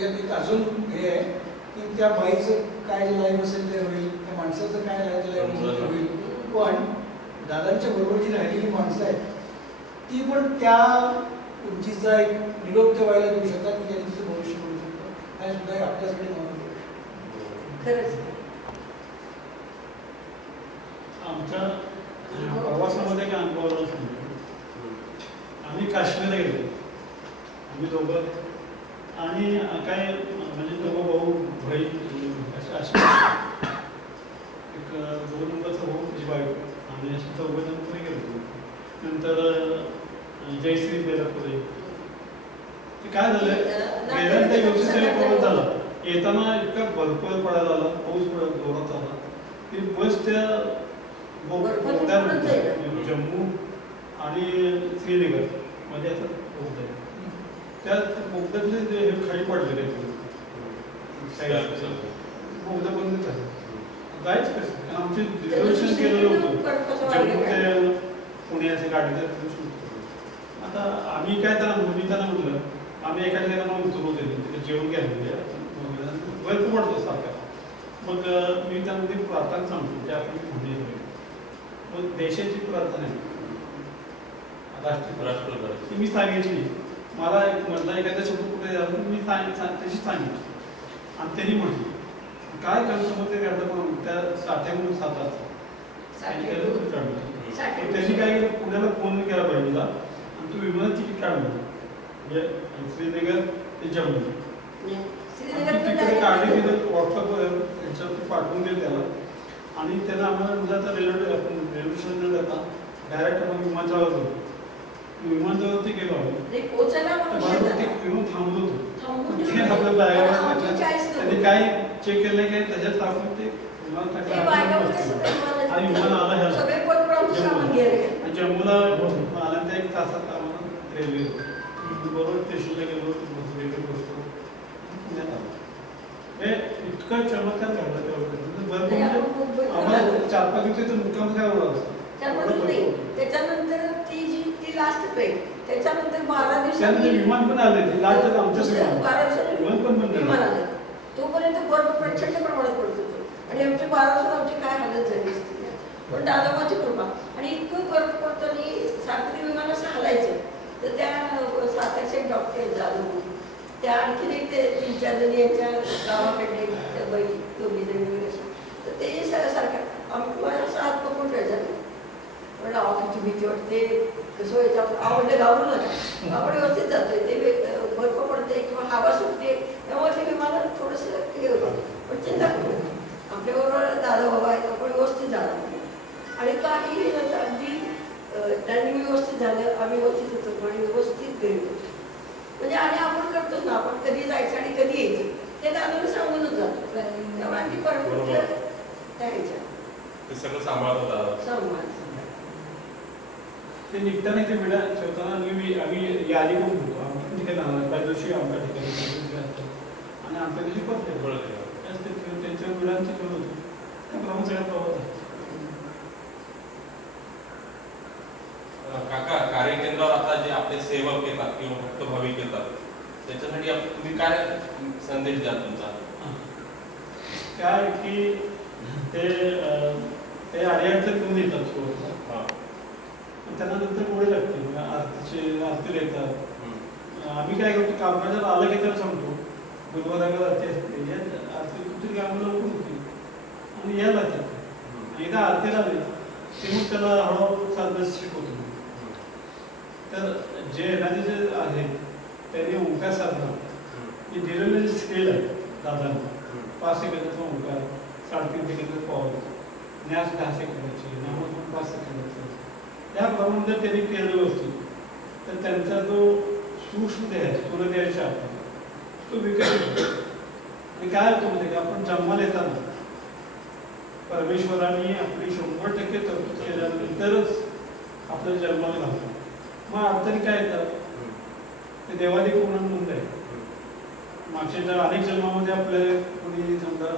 यात अजून हे आहे की त्या बाईचं काय लाईफ असेल ते होईल, त्या माणसाचं काय लाईफ असेल ते होईल, पण दादांच्या बरोबर जी राहिलेली माणसं आहेत ती पण त्या उंचीचा एक निरोप त्या बाईला देऊ शकतात की त्यांनी तिचं भविष्य करू शकतं. हे सुद्धा आपल्यासाठी नव्हतं. खरंच आमच्या प्रवासामध्ये काय अनुभव आला सांगतो. आम्ही काश्मीरला गेलो, आम्ही दोघं आणि काय म्हणजे दोघं भाऊ बहीण असे एक 2 नंबरचा भाऊ त्याची बायको आम्ही असे 4 जण पुढे गेलो. नंतर जयश्री बेलापुरे ते काय झालं गेल्या त्या दिवशी प्रवास झाला, येताना इतका भरपूर पडायला आला, पाऊस पडत जोरात आला की बस त्या जम्मू आणि श्रीनगर मध्ये आता बोगदा आहे, त्या बोगद्यातले जे हे खाली पडलेले बोगदा बंद झाला, जायच कसं आमचे रिझर्वेशन केलेलं होतं जम्मू ते पुणे असे गाडीचं रिझर्वेशन. आता आम्ही काय त्यांना म्हटलं आम्ही एका ठिकाणी उतरवतो तिथे जेवण घ्यायला बर्फ पडतो सारखा. मग मी त्यामध्ये प्रार्थना सांगतो जे आपण म्हणजे मग देशाची प्रार्थना आहे राष्ट्रप्रधान मी सांगितली, मला एक म्हटलं एखाद्या शब्द कुठे जाऊन मी त्याची सांगितली आणि त्यांनी म्हटली काय करतो मग ते करता पण त्या साठ्यामधून सातात त्यांनी काय केलं पुण्याला फोन केला बहिणीला आणि तू विमान तिकीट काढलं म्हणजे श्रीनगर ते जम्मू तिकडे काढले तिथं व्हॉट्सअप याच्यावरती पाठवून दिलं त्याला आणि त्याला आम्हाला म्हणजे आता रेल्वे स्टेशन जाता डायरेक्ट आपण विमानतळावर होतो, विमानतळावरती गेलो आम्ही विमान थांबलो होतो आपल्या बॅगेवर त्यांनी काय चेक केलं काय त्याच्यात टाकून ते विमान टाकलं आणि विमान आला ह्याला जम्मूला आला त्या 1 तासात आम्हाला रेल्वे बरोबर स्टेशनला गेलो रेल्वे बसतो पुण्यात आलो. हे इतकं चमत्कार घडला तेव्हा आम्हाला 4-5 दिवसाचा मुक्काम काय एवढा त्याच्यानंतर ती लास्ट ट्रेन त्याच्यानंतर 12 दिवसांनी विमान पण आले लास्ट आमच्या विमान पण विमान आलं तोपर्यंत बर्फ प्रचंड प्रमाणात पडत होतो आणि आमच्या 12 दिवसात आमची काय हालत झाली असते. पण दादाबाची कृपा आणि इतकं बर्फ पडतं आणि सारखं विमान असं हलायचं तर त्या सातारचे डॉक्टर जाधव त्या आणखीन एक ते 3-4 जणी यांच्या गावाकडे त्या बाई 2 जणी वगैरे अशा तर ते सारखं आम्हाला असं हात पकडून ठेवायचं पण किती भीती वाटते कसं व्हायचं आवडलं घाबरू नका आपण व्यवस्थित जातोय ते बर्फ पडते किंवा हवा सुटते त्यामुळे ते विमानात थोडंसं हे होतं पण चिंता करू नका आपल्याबरोबर दादा बाबा आहेत आपण व्यवस्थित जाणार आणि काही अगदी त्यांनी व्यवस्थित झालं आम्ही व्यवस्थित होतो आणि व्यवस्थित घरी होतो म्हणजे आणि आपण करतोच ना, आपण कधी जायचं आणि कधी यायचं ते दादाला सांगूनच जातो. त्यामुळे आम्ही परफेक्ट त्या ह्याच्यात ते सगळं सांभाळतात दादा. सांभाळ ते निघताना ते विडा ठेवताना आम्ही यादी करून ठेवतो. आमच्या ठिकाणी राहणार पहिल्या दिवशी आमच्या ठिकाणी आणि आमच्या दिवशी परत त्यांच्या विडांचे ठेवत होतो. त्याप्रमाणे सगळ्या प्रवास काका कार्यकेंद्रावर आता जे आपले सेवक येतात किंवा भक्त भाविक येतात त्याच्यासाठी तुम्ही काय संदेश द्याल तुमचा? काय की ते अडीअडचण घेऊन येतात त्यांना नंतर पुढे लागते आरतीला येतात. आम्ही काय करतो कामकाजाला आलं की त्याला सांगतो गुरुवाराला आरती असते या आरती कुठे कामाला लवकर होती आणि या लागतात. एकदा आरतीला आले ते मग त्याला हळूहळू साधन शिकवतो. तर जे येणारे जे आहेत त्यांनी ओंकार साधना हे दिलेलं जे स्केल आहे दादांना 5 सेकंदाचा ओंकार, 3.5 सेकंदाचा पाऊस, न्यास 10 सेकंदाची, नामस्मरण 5 सेकंदाचं, त्याप्रमाणे जर त्यांनी केलं व्यवस्थित तर त्यांचा जो सूक्ष्म देह आहे स्थूल देहाच्या आपण तो विकसित होतो. आणि काय होतं म्हणजे का आपण जन्माला येताना परमेश्वराने आपली 100% तरतूद केल्यानंतरच आपल्याला जन्माला घालतो. मग अडचणी काय येतात ते देवादिक गुणांमध्ये आहे. मागच्या अनेक जन्मामध्ये आपले कोणी समजा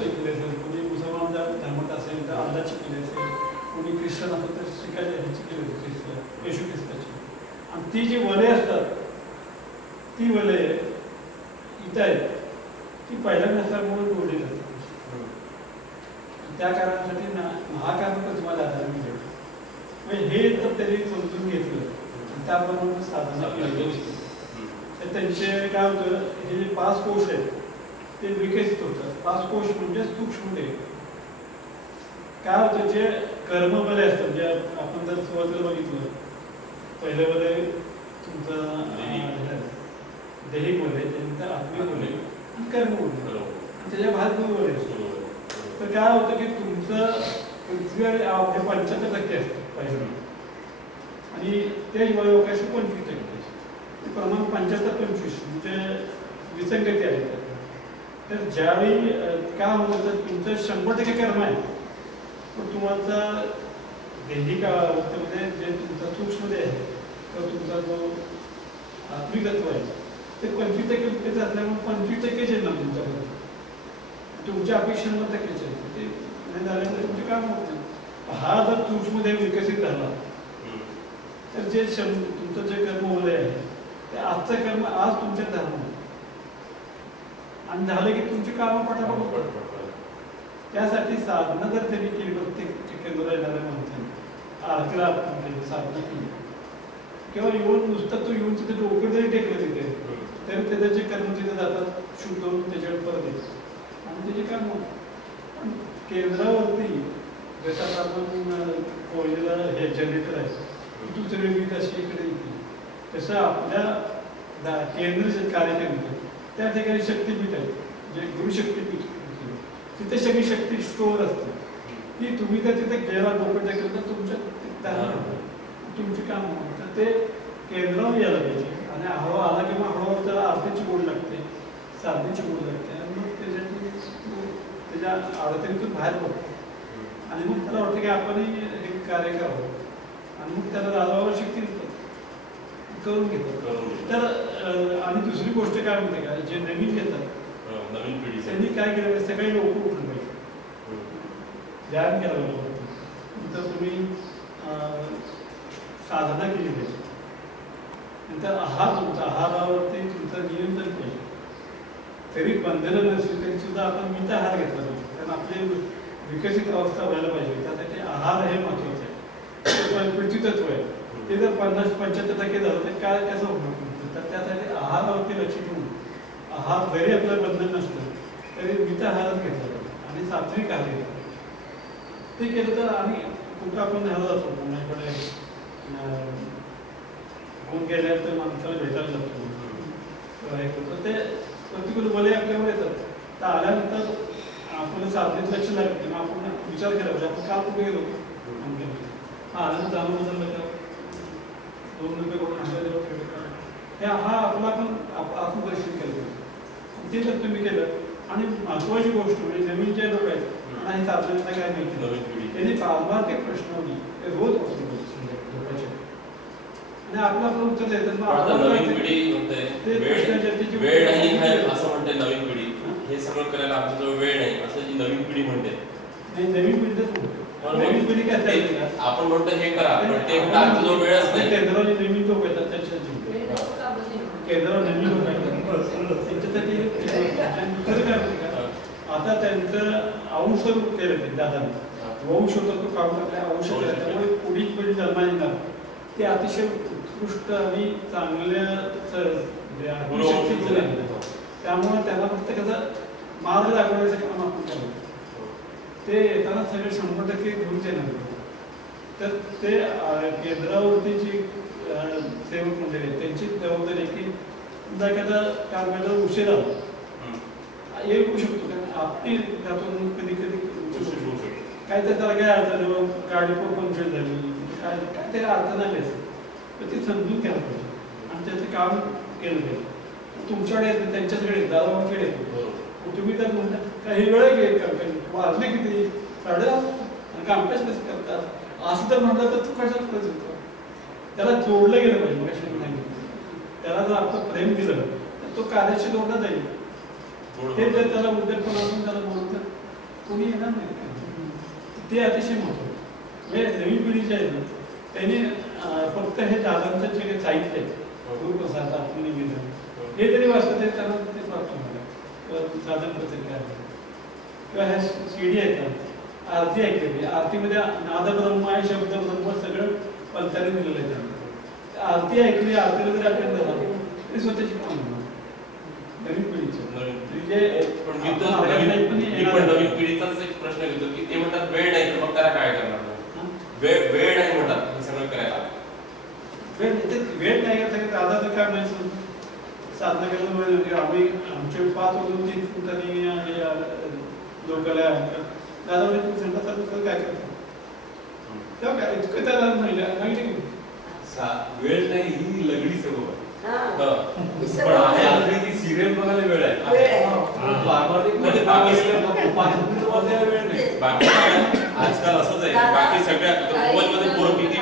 शिकले असेल, कोणी मुसलमान धर्मात असेल तर अंदाज शिकले असेल, कोणी ख्रिश्चन असेल तर शिकायचे शिकले ख्रिस्त येशू ख्रिस्ताची. आणि ती जी वलय असतात ती वलय इथं आहेत ती पहिल्या नसल्यामुळे जोडली जातात. त्या कारणासाठी महाकारण तुम्हाला आधार मिळेल. म्हणजे हे जर त्यांनी समजून घेतलं त्याप्रमाणे साधना केली तर त्यांचे काय होतं हे जे 5 कोश आहेत ते विकसित होतात. 5 कोश म्हणजे सूक्ष्म देह. काय होतं जे कर्मबल असतात जे आपण जर सुरुवातीला बघितलं पहिलं बल तुमचं दैहिक बल आहे, त्यानंतर आत्मिक बल आहे आणि कर्म बल आणि त्याच्या भाग बल असतो. तर काय होतं की तुमचं पृथ्वीवर 75% असतं पहिलं आणि ते योगाशी 25%. ते प्रमाण 75-25 म्हणजे विसंगती आहे. तर ज्यावेळी काय होतं तर तुमचं 100% कर्म आहे पण तुम्हाला दैहिक अवस्थेमध्ये जे तुमचा सूक्ष्मदेह आहे किंवा तुमचा जो आत्मिकत्व आहे ते 25% असल्यामुळे 25% येईल ना तुमच्याकडे. तुमच्या अपेक्षा 100% आहे ते नाही झाल्यामुळे तुमचे काम होत नाही. हा जर सूक्ष्मदेह विकसित झाला तर जे तुमचं जे कर्मवलय आहे ते आजचं कर्म आज तुमच्या धर्म आणि झालं की तुमची कामं पटापट पडतात. त्यासाठी साधना जर त्यांनी केली प्रत्येक केंद्र येणाऱ्या माणसाने आरतीला आपण साधना केली किंवा येऊन नुसतं तो येऊन तिथे डोकं जरी टेकलं तिथे तरी त्याचे जे कर्म तिथे जातात शुद्ध होऊन त्याच्यावर परत येतात आणि त्याचे काम पण केंद्रावरती जसं आपण कोयलेला हे जनरेटर आहे दुसरी विविध अशी इकडे येते तसं आपल्या केंद्र कार्यक्रम त्या ठिकाणी शक्तीपीठ आहे जे गुरुशक्तीपीठ तिथे सगळी शक्ती स्टोअर असते ती तुम्ही तर तिथे गेला डोकं टेकलं तर तुमच्या तुमची काम तर ते केंद्रावर यायला पाहिजे. आणि हवा आला किंवा हळूहळू त्याला आरतीची गोड लागते, साधनेची गोड लागते आणि मग त्याच्या अडचणीतून बाहेर पडतो आणि मग त्याला वाटतं की आपणही हे कार्य करावं आणि मग त्याला दादावर शक्ती करून घेतात. तर आणि दुसरी गोष्ट काय म्हणते का जे नवीन घेतात नवीन पिढी त्यांनी काय केलं पाहिजे सकाळी लवकर उठलं पाहिजे, ध्यान केलं पाहिजे, नंतर तुम्ही साधना केली पाहिजे, नंतर आहार तुमचा आहारावरती तुमचं नियंत्रण पाहिजे. तरी बंधनं नसली तरी सुद्धा आपण मिताहार घेतला पाहिजे कारण आपली विकसित अवस्था व्हायला पाहिजे. त्यासाठी आहार हे महत्त्वाचं आहे. पृथ्वीतत्व आहे ते जर 50-75% झालं तर काय कसं होणार. तर त्यासाठी आहारावरती लक्ष ठेवून आहार जरी आपलं बंधन नसलं तरी मिताहारच घेतला पाहिजे आणि सात्विक आहार घेतला ते केलं तर. आणि कुठं आपण ह्याला जातो पुण्याकडे होऊन गेल्यानंतर माणसाला भेटायला जातो तर ते प्रतिकूल बले आपल्यावर येतात. तर आल्यानंतर आपल्याला साधनेत लक्ष लागत किंवा आपण विचार केला पाहिजे आपण काल कुठे गेलो आल्यानंतर जाणून बदललं का 2 रुपये करून आपल्या हा आपला पण आत्मपरीक्षण केलं ते जर तुम्ही केलं. आणि महत्वाची गोष्ट म्हणजे नवीन जे लोक आहेत आणि साधनांना काय माहिती त्यांनी पारमार्थिक प्रश्न ते रोज आणि आपलं उत्तर देतात. नवीन पिढी म्हणते वेळ नाही असं म्हणते नवीन पिढी हे सगळं करायला आमच्याजवळ वेळ नाही असं जी नवीन पिढी म्हणते. नवीन पिढी नवीन पिढी काय आपण म्हणतो हे करा पण ते आमच्याजवळ वेळच नाही. केंद्राने नवीन लोक येतात त्याच्या केंद्रावर नवीन लोक त्यांच्यासाठी खरं काय आता त्यांचं अंश केलं ते दादाने वंश होता तो काम आपल्या अंश केला त्यामुळे पुढील पिढी जन्माला येणार ते अतिशय उत्कृष्ट आणि चांगल्या त्यामुळे त्यांना फक्त त्याचा मार्ग दाखवण्याचं काम आपण केलं. ते येताना सगळे 100% घेऊन येणार. तर ते केंद्रावरती जी सेवक मंडळी आहेत त्यांची जबाबदारी आहे की समजा एखादा कामाला उशीर आला येऊ शकतो कारण आपली त्यातून कधी कधी काय तर त्याला काय अर्थ नाही गाडी पंक्चर झाली काय काय त्याला अर्थ नाही तर ते समजून घ्यायला पाहिजे आणि त्याचं काम केलं पाहिजे. तुमच्याकडे येतं त्यांच्याकडे दादाबाबूकडे येतो तुम्ही तर म्हणता काही वेळ घेईल वाजले किती 10:30 आणि कामकाज कसं करतात असं जर म्हटलं तर तू कशाला करत होतो. त्याला जोडलं गेलं पाहिजे कशाने नाही त्याला जर आपण प्रेम दिलं तर तो कार्याशी जोडला जाईल. ते जर त्याला उद्योगपणातून त्याला बोलतं कोणी येणार नाही. ते अतिशय महत्त्वाचं म्हणजे नवीन पिढीचे आहे ना त्यांनी फक्त हे दादांचं जे काही साहित्य आहे गुरुप्रसाद आत्मनिवेदन हे जरी वाचतं ते त्यांना ते प्राप्त होणार साधन पत्रिका आहे किंवा ह्या CD आहेत आरती ऐकली आरतीमध्ये नादब्रह्म आहे शब्द ब्रह्म सगळं पंचाने दिलेलं आहे त्यांना. आरती ऐकली आरतीला जरी अटेंड झाला तरी स्वतःची काम होणार नवीन पिढीचं. नवीन पिढीचाच एक प्रश्न घेतो की ते म्हणतात वेळ नाही तर मग त्याला काय करणार. वेळ नाही म्हणतात हे सगळं करायला. वेळ नाही का दादा तर काय माहिती साधना केलं आम्ही आमचे 5 वाजून 3 मिनिटांनी लोकांना दादा म्हणजे तुम्ही काय करता तेव्हा काय इतकं त्याला नाही वेळ नाही ही लगडी सबब आहे. सिरियल बघायला वेळ आहे आजकाल असंच आहे. बाकी सगळ्या मोबाईल मध्ये पोरं किती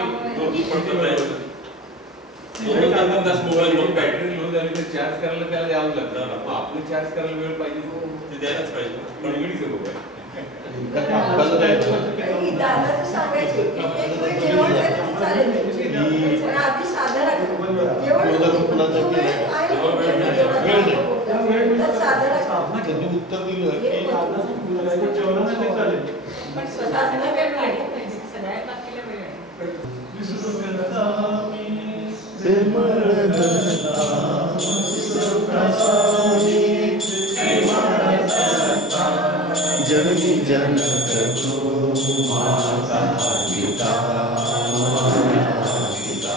बॅटरी लो झाली तर चार्ज करायला त्याला द्यावं लागतं. आपलं चार्ज करायला वेळ पाहिजे ते द्यायलाच पाहिजे. पण लगडी सबब आहे. दादा सांगायचे उत्तर दिलं जगी जनक तो माता पिता माता पिता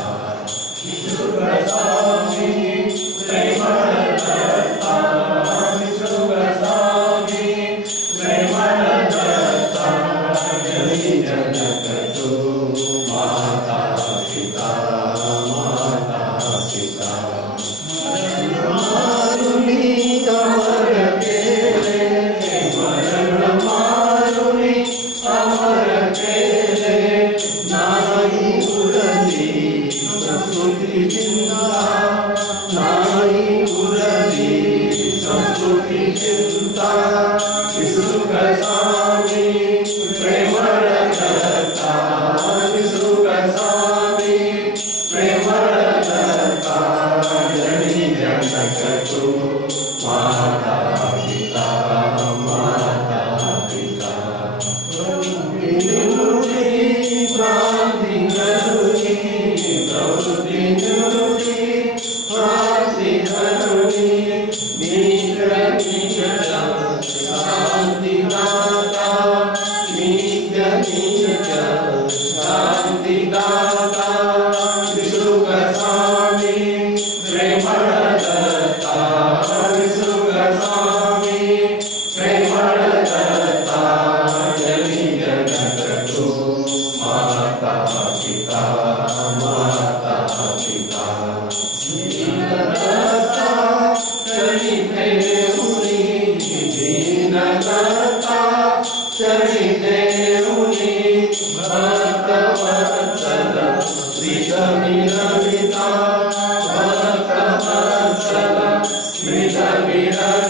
समीर